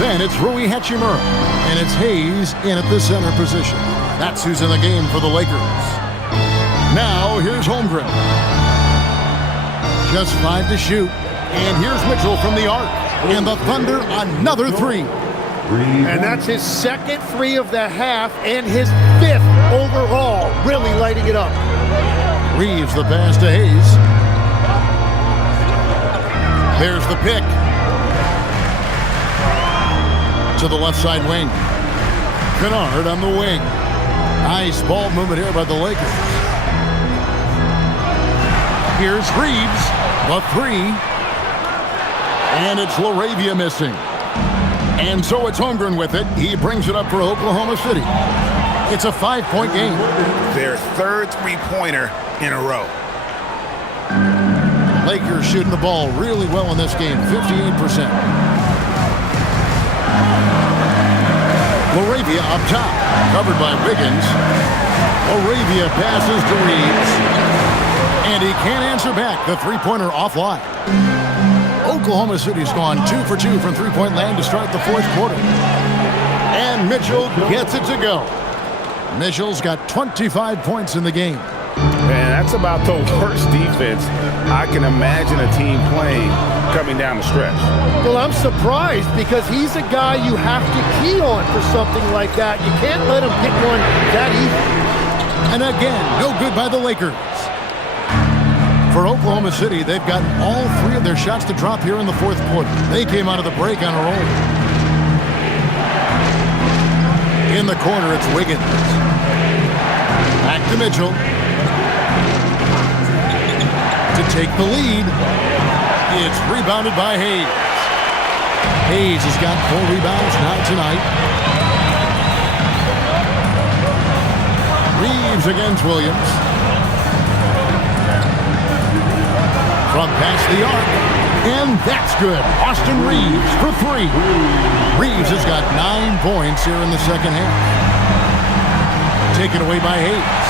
Then it's Rui Hachimura. And it's Hayes in at the center position. That's who's in the game for the Lakers. Now, here's Holmgren. Just 5 to shoot. And here's Mitchell from the arc. And the Thunder, another 3. And that's his second 3 of the half and his 5th overall. Really lighting it up. Reeves the pass to Hayes. There's the pick. To the left side wing. Kennard on the wing. Nice ball movement here by the Lakers. Here's Reeves, the 3. And it's LaRavia missing. And so it's Holmgren with it. He brings it up for Oklahoma City. It's a 5-point game. Their 3rd three-pointer in a row. Lakers shooting the ball really well in this game, 58%. LaRavia up top, covered by Wiggins. LaRavia passes to Reeves. And he can't answer back. The three-pointer offline. Oklahoma City's gone 2 for 2 from three-point land to start the 4th quarter. And Mitchell gets it to go. Mitchell's got 25 points in the game. Man, that's about the worst defense I can imagine a team playing coming down the stretch. Well, I'm surprised because he's a guy you have to key on for something like that. You can't let him get one that easy. And again, no good by the Lakers. For Oklahoma City, they've gotten all 3 of their shots to drop here in the fourth quarter. They came out of the break on a roll. In the corner, it's Wiggins. Back to Mitchell. To take the lead. It's rebounded by Hayes. Hayes has got 4 rebounds now tonight. Reeves against Williams. From past the arc. And that's good. Austin Reeves for 3. Reeves has got 9 points here in the second half. Taken away by Hayes.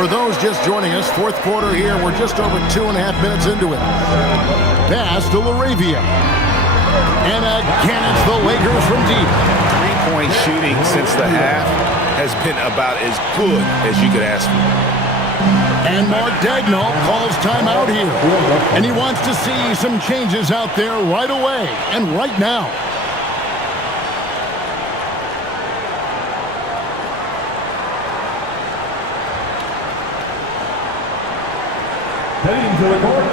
For those just joining us, fourth quarter here. We're just over 2.5 minutes into it. Pass to LaRavia. And again, it's the Lakers from deep. 3-point shooting since the half has been about as good as you could ask for. And Mark Daigneault calls timeout here. And he wants to see some changes out there right away and right now. Heading to the court,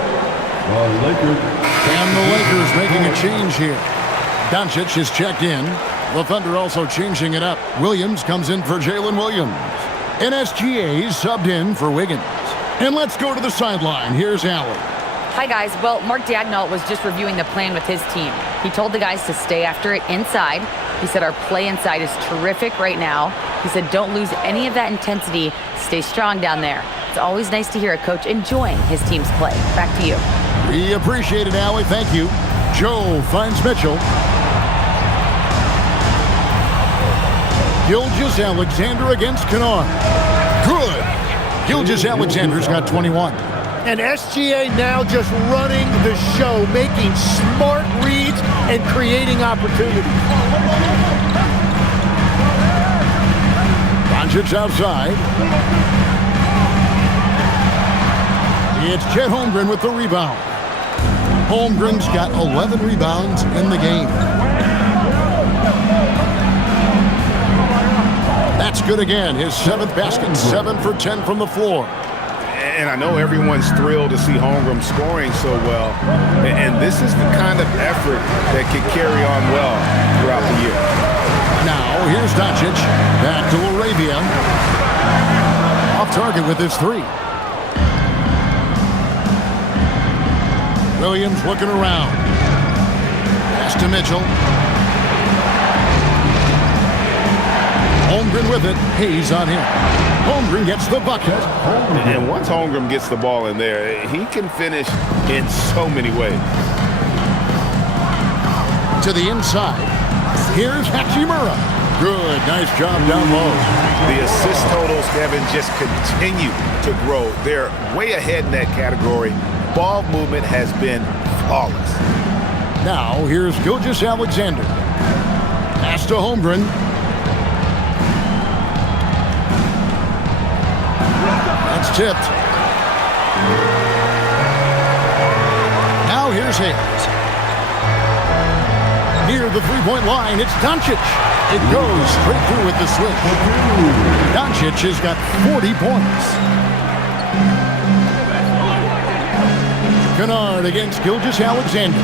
the Lakers. And the Lakers making a change here. Doncic is checked in. The Thunder also changing it up. Williams comes in for Jalen Williams. And SGA subbed in for Wiggins. And let's go to the sideline. Here's Allie. Hi, guys. Well, Mark Daigneault was just reviewing the plan with his team. He told the guys to stay after it inside. He said our play inside is terrific right now. He said don't lose any of that intensity. Stay strong down there. It's always nice to hear a coach enjoying his team's play. Back to you. We appreciate it, Allie. Thank you. Joe finds Mitchell. Gilgeous-Alexander against Kennard. Good. Gilgeous-Alexander's got 21. And SGA now just running the show, making smart reads and creating opportunities. Doncic outside. It's Chet Holmgren with the rebound. Holmgren's got 11 rebounds in the game. That's good again. His 7th basket, 7 for 10 from the floor. And I know everyone's thrilled to see Holmgren scoring so well. And this is the kind of effort that can carry on well throughout the year. Now, here's Doncic. Back to LaRavia. Off target with his 3. Williams looking around. Pass to Mitchell. Holmgren with it. Hayes on him. Holmgren gets the bucket. And once Holmgren gets the ball in there, he can finish in so many ways. To the inside. Here's Hachimura. Good. Nice job down low. The assist totals, Kevin, just continue to grow. They're way ahead in that category. Ball movement has been flawless. Now, here's Gilgeous-Alexander. Pass to Holmgren. That's tipped. Now here's Hayes. Near the three-point line, it's Doncic. It goes straight through with the switch. Doncic has got 40 points. Kennard against Gilgeous-Alexander.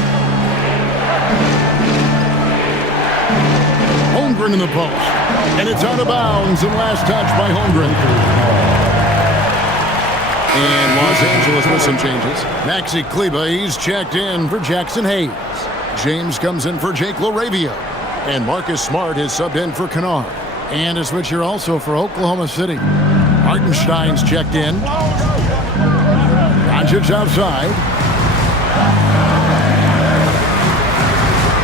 Holmgren in the post. And it's out of bounds and last touch by Holmgren. And Los Angeles with some changes. Maxi Kleber, he's checked in for Jackson Hayes. James comes in for Jake LaRavia. And Marcus Smart is subbed in for Kennard. And a switcher also for Oklahoma City. Hartenstein's checked in. Doncic outside.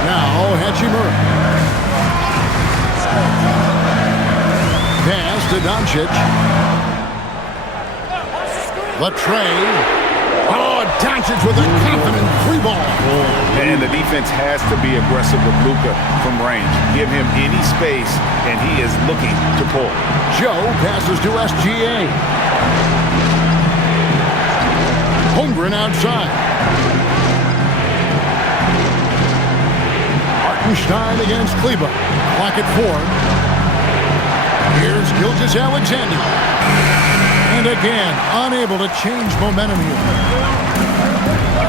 Now Hachimura. Pass to Doncic. Latrey. Oh, Doncic with a confident free ball. And the defense has to be aggressive with Luka from range. Give him any space, and he is looking to pull. Joe passes to SGA. Holmgren outside. Hartenstein against Kleber. Clock at 4. Here's Gilgeous-Alexander. And again, unable to change momentum here.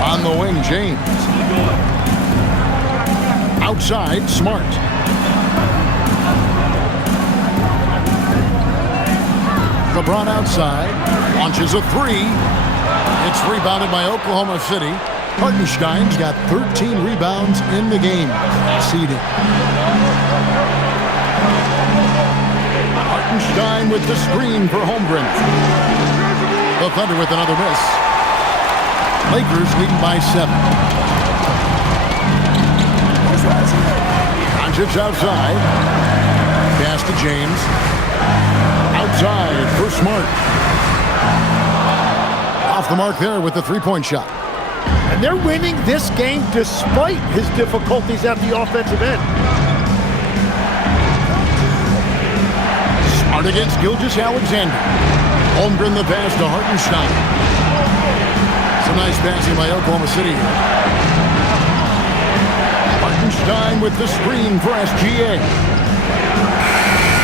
On the wing, James. Outside, Smart. LeBron outside, launches a three. It's rebounded by Oklahoma City. Hartenstein's got 13 rebounds in the game. Seeding. Hartenstein with the screen for Holmgren. The Thunder with another miss. Lakers leading by 7. Doncic outside. Pass to James. Outside for Smart. Off the mark there with the three-point shot. And they're winning this game despite his difficulties at the offensive end. Smart against Gilgeous-Alexander. Holmgren the pass to Hartenstein. Some nice passing by Oklahoma City. Hartenstein with the screen for SGA.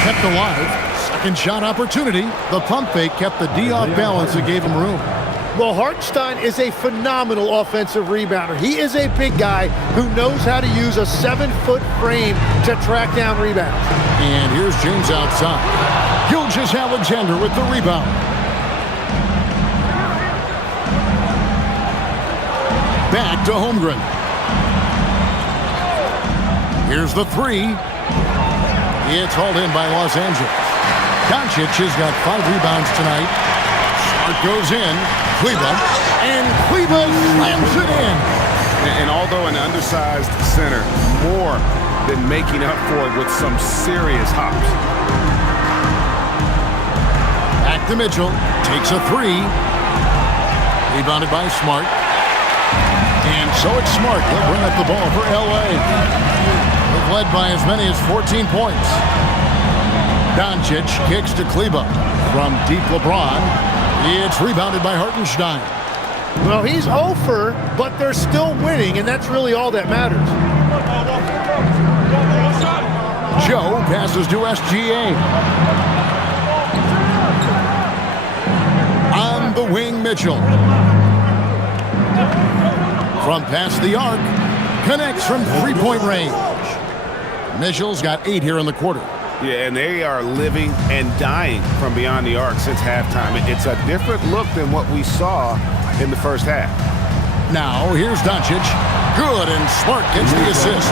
Kept alive. Second shot opportunity. The pump fake kept the D off balance and gave him room. Well, Hartenstein is a phenomenal offensive rebounder. He is a big guy who knows how to use a 7-foot frame to track down rebounds. And here's James outside. Gilgeous-Alexander with the rebound. Back to Holmgren. Here's the three. It's hauled in by Los Angeles. Doncic has got 5 rebounds tonight. Smart goes in. Kleba. And Kleba slams it in. And although an undersized center, more than making up for it with some serious hops. Back to Mitchell. Takes a three. Rebounded by Smart. And so it's Smart. He'll bring up the ball for L.A. They've led by as many as 14 points. Doncic kicks to Kleba. From deep LeBron. It's rebounded by Hartenstein. Well, he's over, but they're still winning, and that's really all that matters. Joe passes to SGA. On the wing, Mitchell. From past the arc, connects from three-point range. Mitchell's got 8 here in the quarter. Yeah, and they are living and dying from beyond the arc since halftime. It's a different look than what we saw in the first half. Now, here's Doncic. Good, and Smart gets the assist.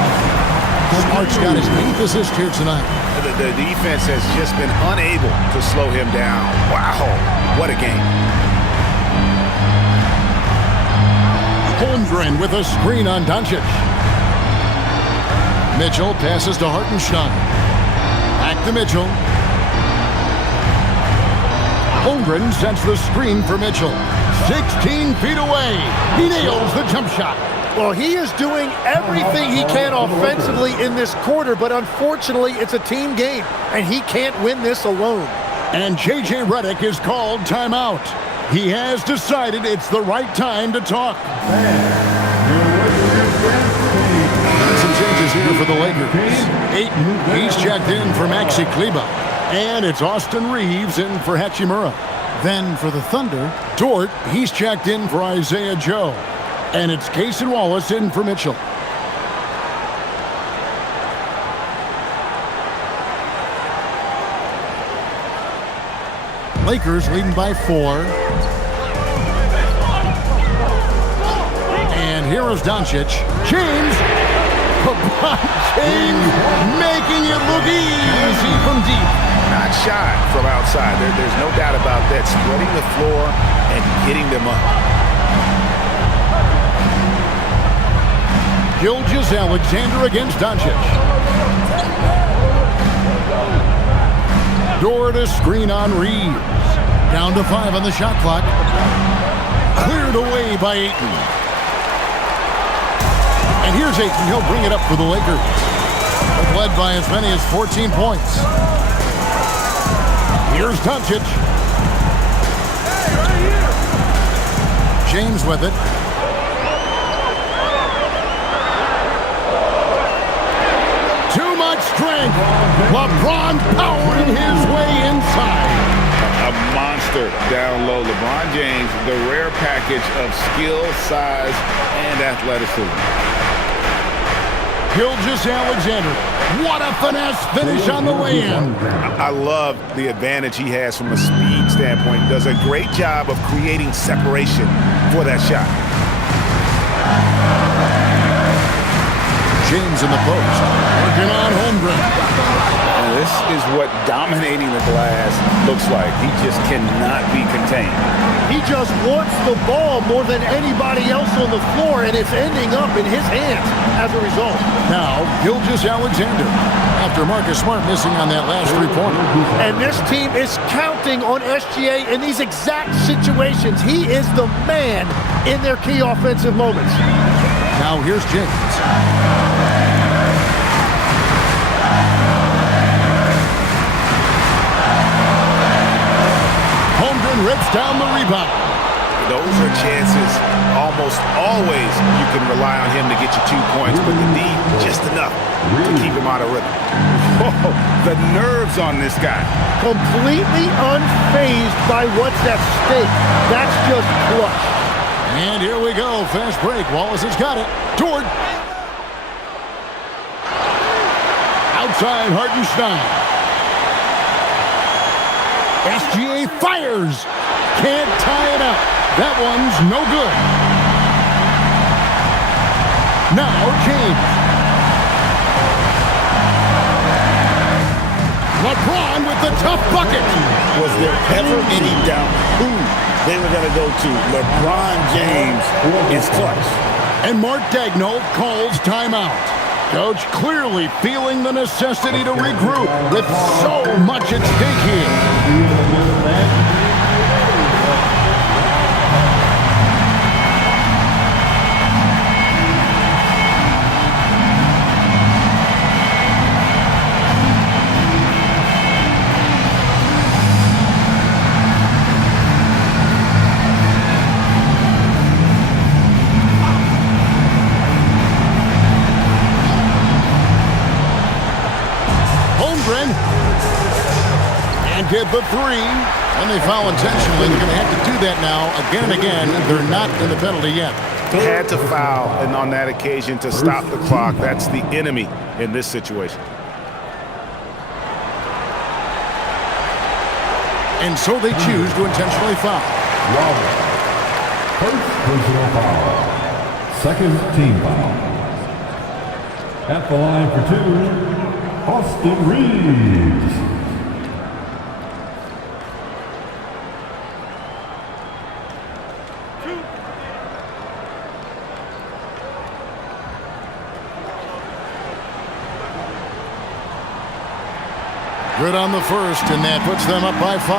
Smart's got his 8th assist here tonight. The defense has just been unable to slow him down. Wow, what a game. Holmgren with a screen on Doncic. Mitchell passes to Hartenstein. Back to Mitchell. Holmgren sets the screen for Mitchell. 16 feet away. He nails the jump shot. Well, he is doing everything he can offensively in this quarter, but unfortunately, it's a team game, and he can't win this alone. And J.J. Redick is called timeout. He has decided it's the right time to talk. Some changes here for the Lakers. Ayton, he's checked in for Maxi Kleba. And it's Austin Reeves in for Hachimura. Then for the Thunder, Dort, he's checked in for Isaiah Joe. And it's Cason Wallace in for Mitchell. Lakers leading by 4. And here is Doncic. James. James making it look easy from deep. Not shy from outside. There's no doubt about that. Spreading the floor and getting them up. Gilgeous-Alexander against Doncic. Door to screen on Reeves. Down to 5 on the shot clock. Cleared away by Ayton. And here's Ayton. He'll bring it up for the Lakers. Led by as many as 14 points. Here's Doncic. James with it. Too much strength. LeBron powering his way inside. A monster down low. LeBron James, the rare package of skill, size, and athleticism. Gilgeous-Alexander. What a finesse finish on the way-in. I love the advantage he has from a speed standpoint. Does a great job of creating separation for that shot. James in the post. Working on Holmgren. And this is what dominating the glass looks like. He just cannot be contained. He just wants the ball more than anybody else on the floor, and it's ending up in his hands as a result. Now, Gilgeous-Alexander. After Marcus Smart missing on that last three-pointer. And this team is counting on SGA in these exact situations. He is the man in their key offensive moments. Now here's James. Holmgren rips down the rebound. Those are chances almost always you can rely on him to get you 2 points, but the D just enough to keep him out of rhythm. Whoa, the nerves on this guy. Completely unfazed by what's at stake. That's just clutch. And here we go. Fast break. Wallace has got it. Toward. Outside Hartenstein. SGA fires. Can't tie it up. That one's no good. Now James. LeBron with the tough bucket. Was there ever any doubt who they were going to go to? LeBron James is clutch. And Mark Daigneault calls timeout. Coach clearly feeling the necessity to regroup with so much at stake here. And get the three. And they foul intentionally. They're going to have to do that now again and again. They're not in the penalty yet. Had to foul, and on that occasion to stop the clock. That's the enemy in this situation. And so they choose to intentionally foul. First personal foul. Second team foul. At the line for two, Austin Reeves. Good on the first, and that puts them up by 5.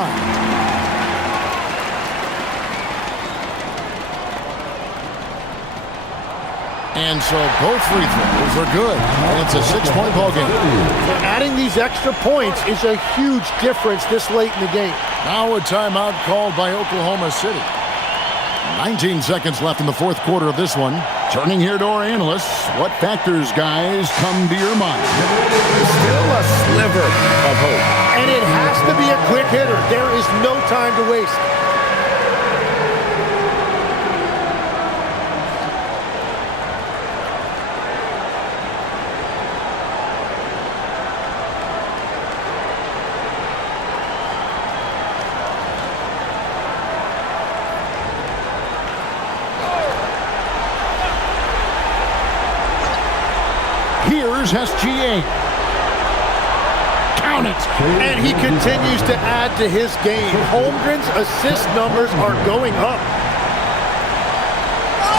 And so both free throws are good, and it's a 6-point ball game. Adding these extra points is a huge difference this late in the game. Now a timeout called by Oklahoma City. 19 seconds left in the fourth quarter of this one. Turning here to our analysts, what factors, guys, come to your mind? Still a sliver of hope. And it has to be a quick hitter. There is no time to waste. Here's SGA. Count it. And he continues to add to his game. Holmgren's assist numbers are going up.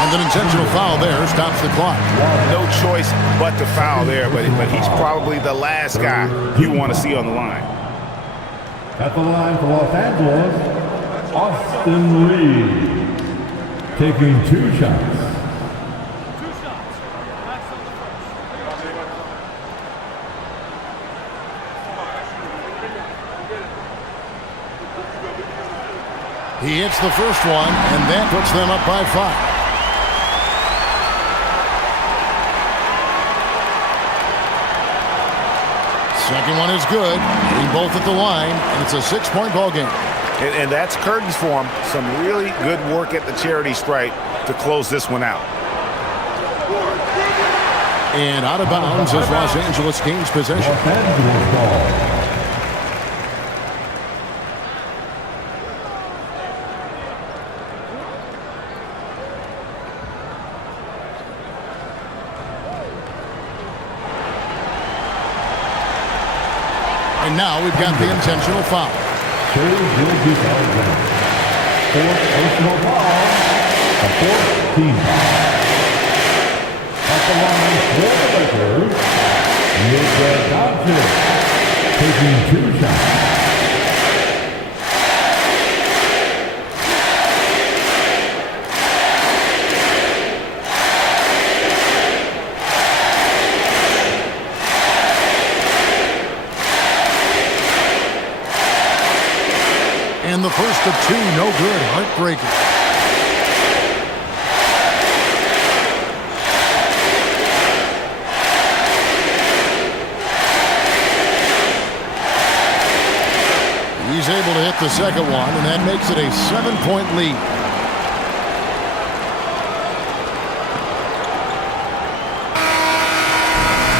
And an intentional foul there stops the clock. No choice but to foul there, but he's probably the last guy you want to see on the line. At the line for Los Angeles, Austin Reeves. Taking 2 shots. He hits the first one, and that puts them up by 5. Second one is good. Hitting both at the line, and it's a 6-point ball game. And that's curtains for him. Some really good work at the charity stripe to close this one out. And out of bounds as Los Angeles gains possession. Los Angeles ball. And now we've got the intentional foul. Fourth personal foul. A fourth team foul. At the line for the Lakers, Luka Doncic taking 2 shots. And the first of 2, no good. Heartbreaker. He's able to hit the second one, and that makes it a 7-point lead.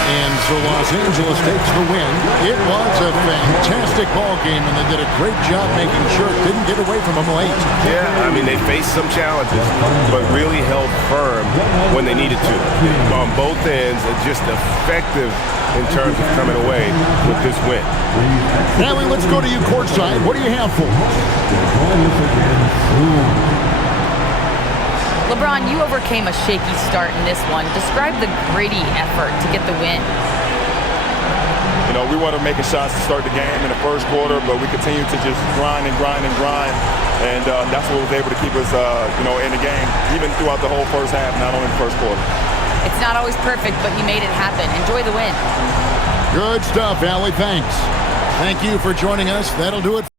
And so Los Angeles takes the win. It was a fantastic ball game, and they did a great job making sure it didn't get away from them late. Yeah, I mean, they faced some challenges, but really held firm when they needed to. On both ends, and just effective in terms of coming away with this win. Allie, let's go to you courtside. What do you have for us? LeBron, you overcame a shaky start in this one. Describe the gritty effort to get the win. You know, we wanted making shots to start the game in the first quarter, but we continued to just grind and grind and grind. And that's what was able to keep us, in the game, even throughout the whole first half, not only the first quarter. It's not always perfect, but you made it happen. Enjoy the win. Good stuff, Allie. Thanks. Thank you for joining us. That'll do it.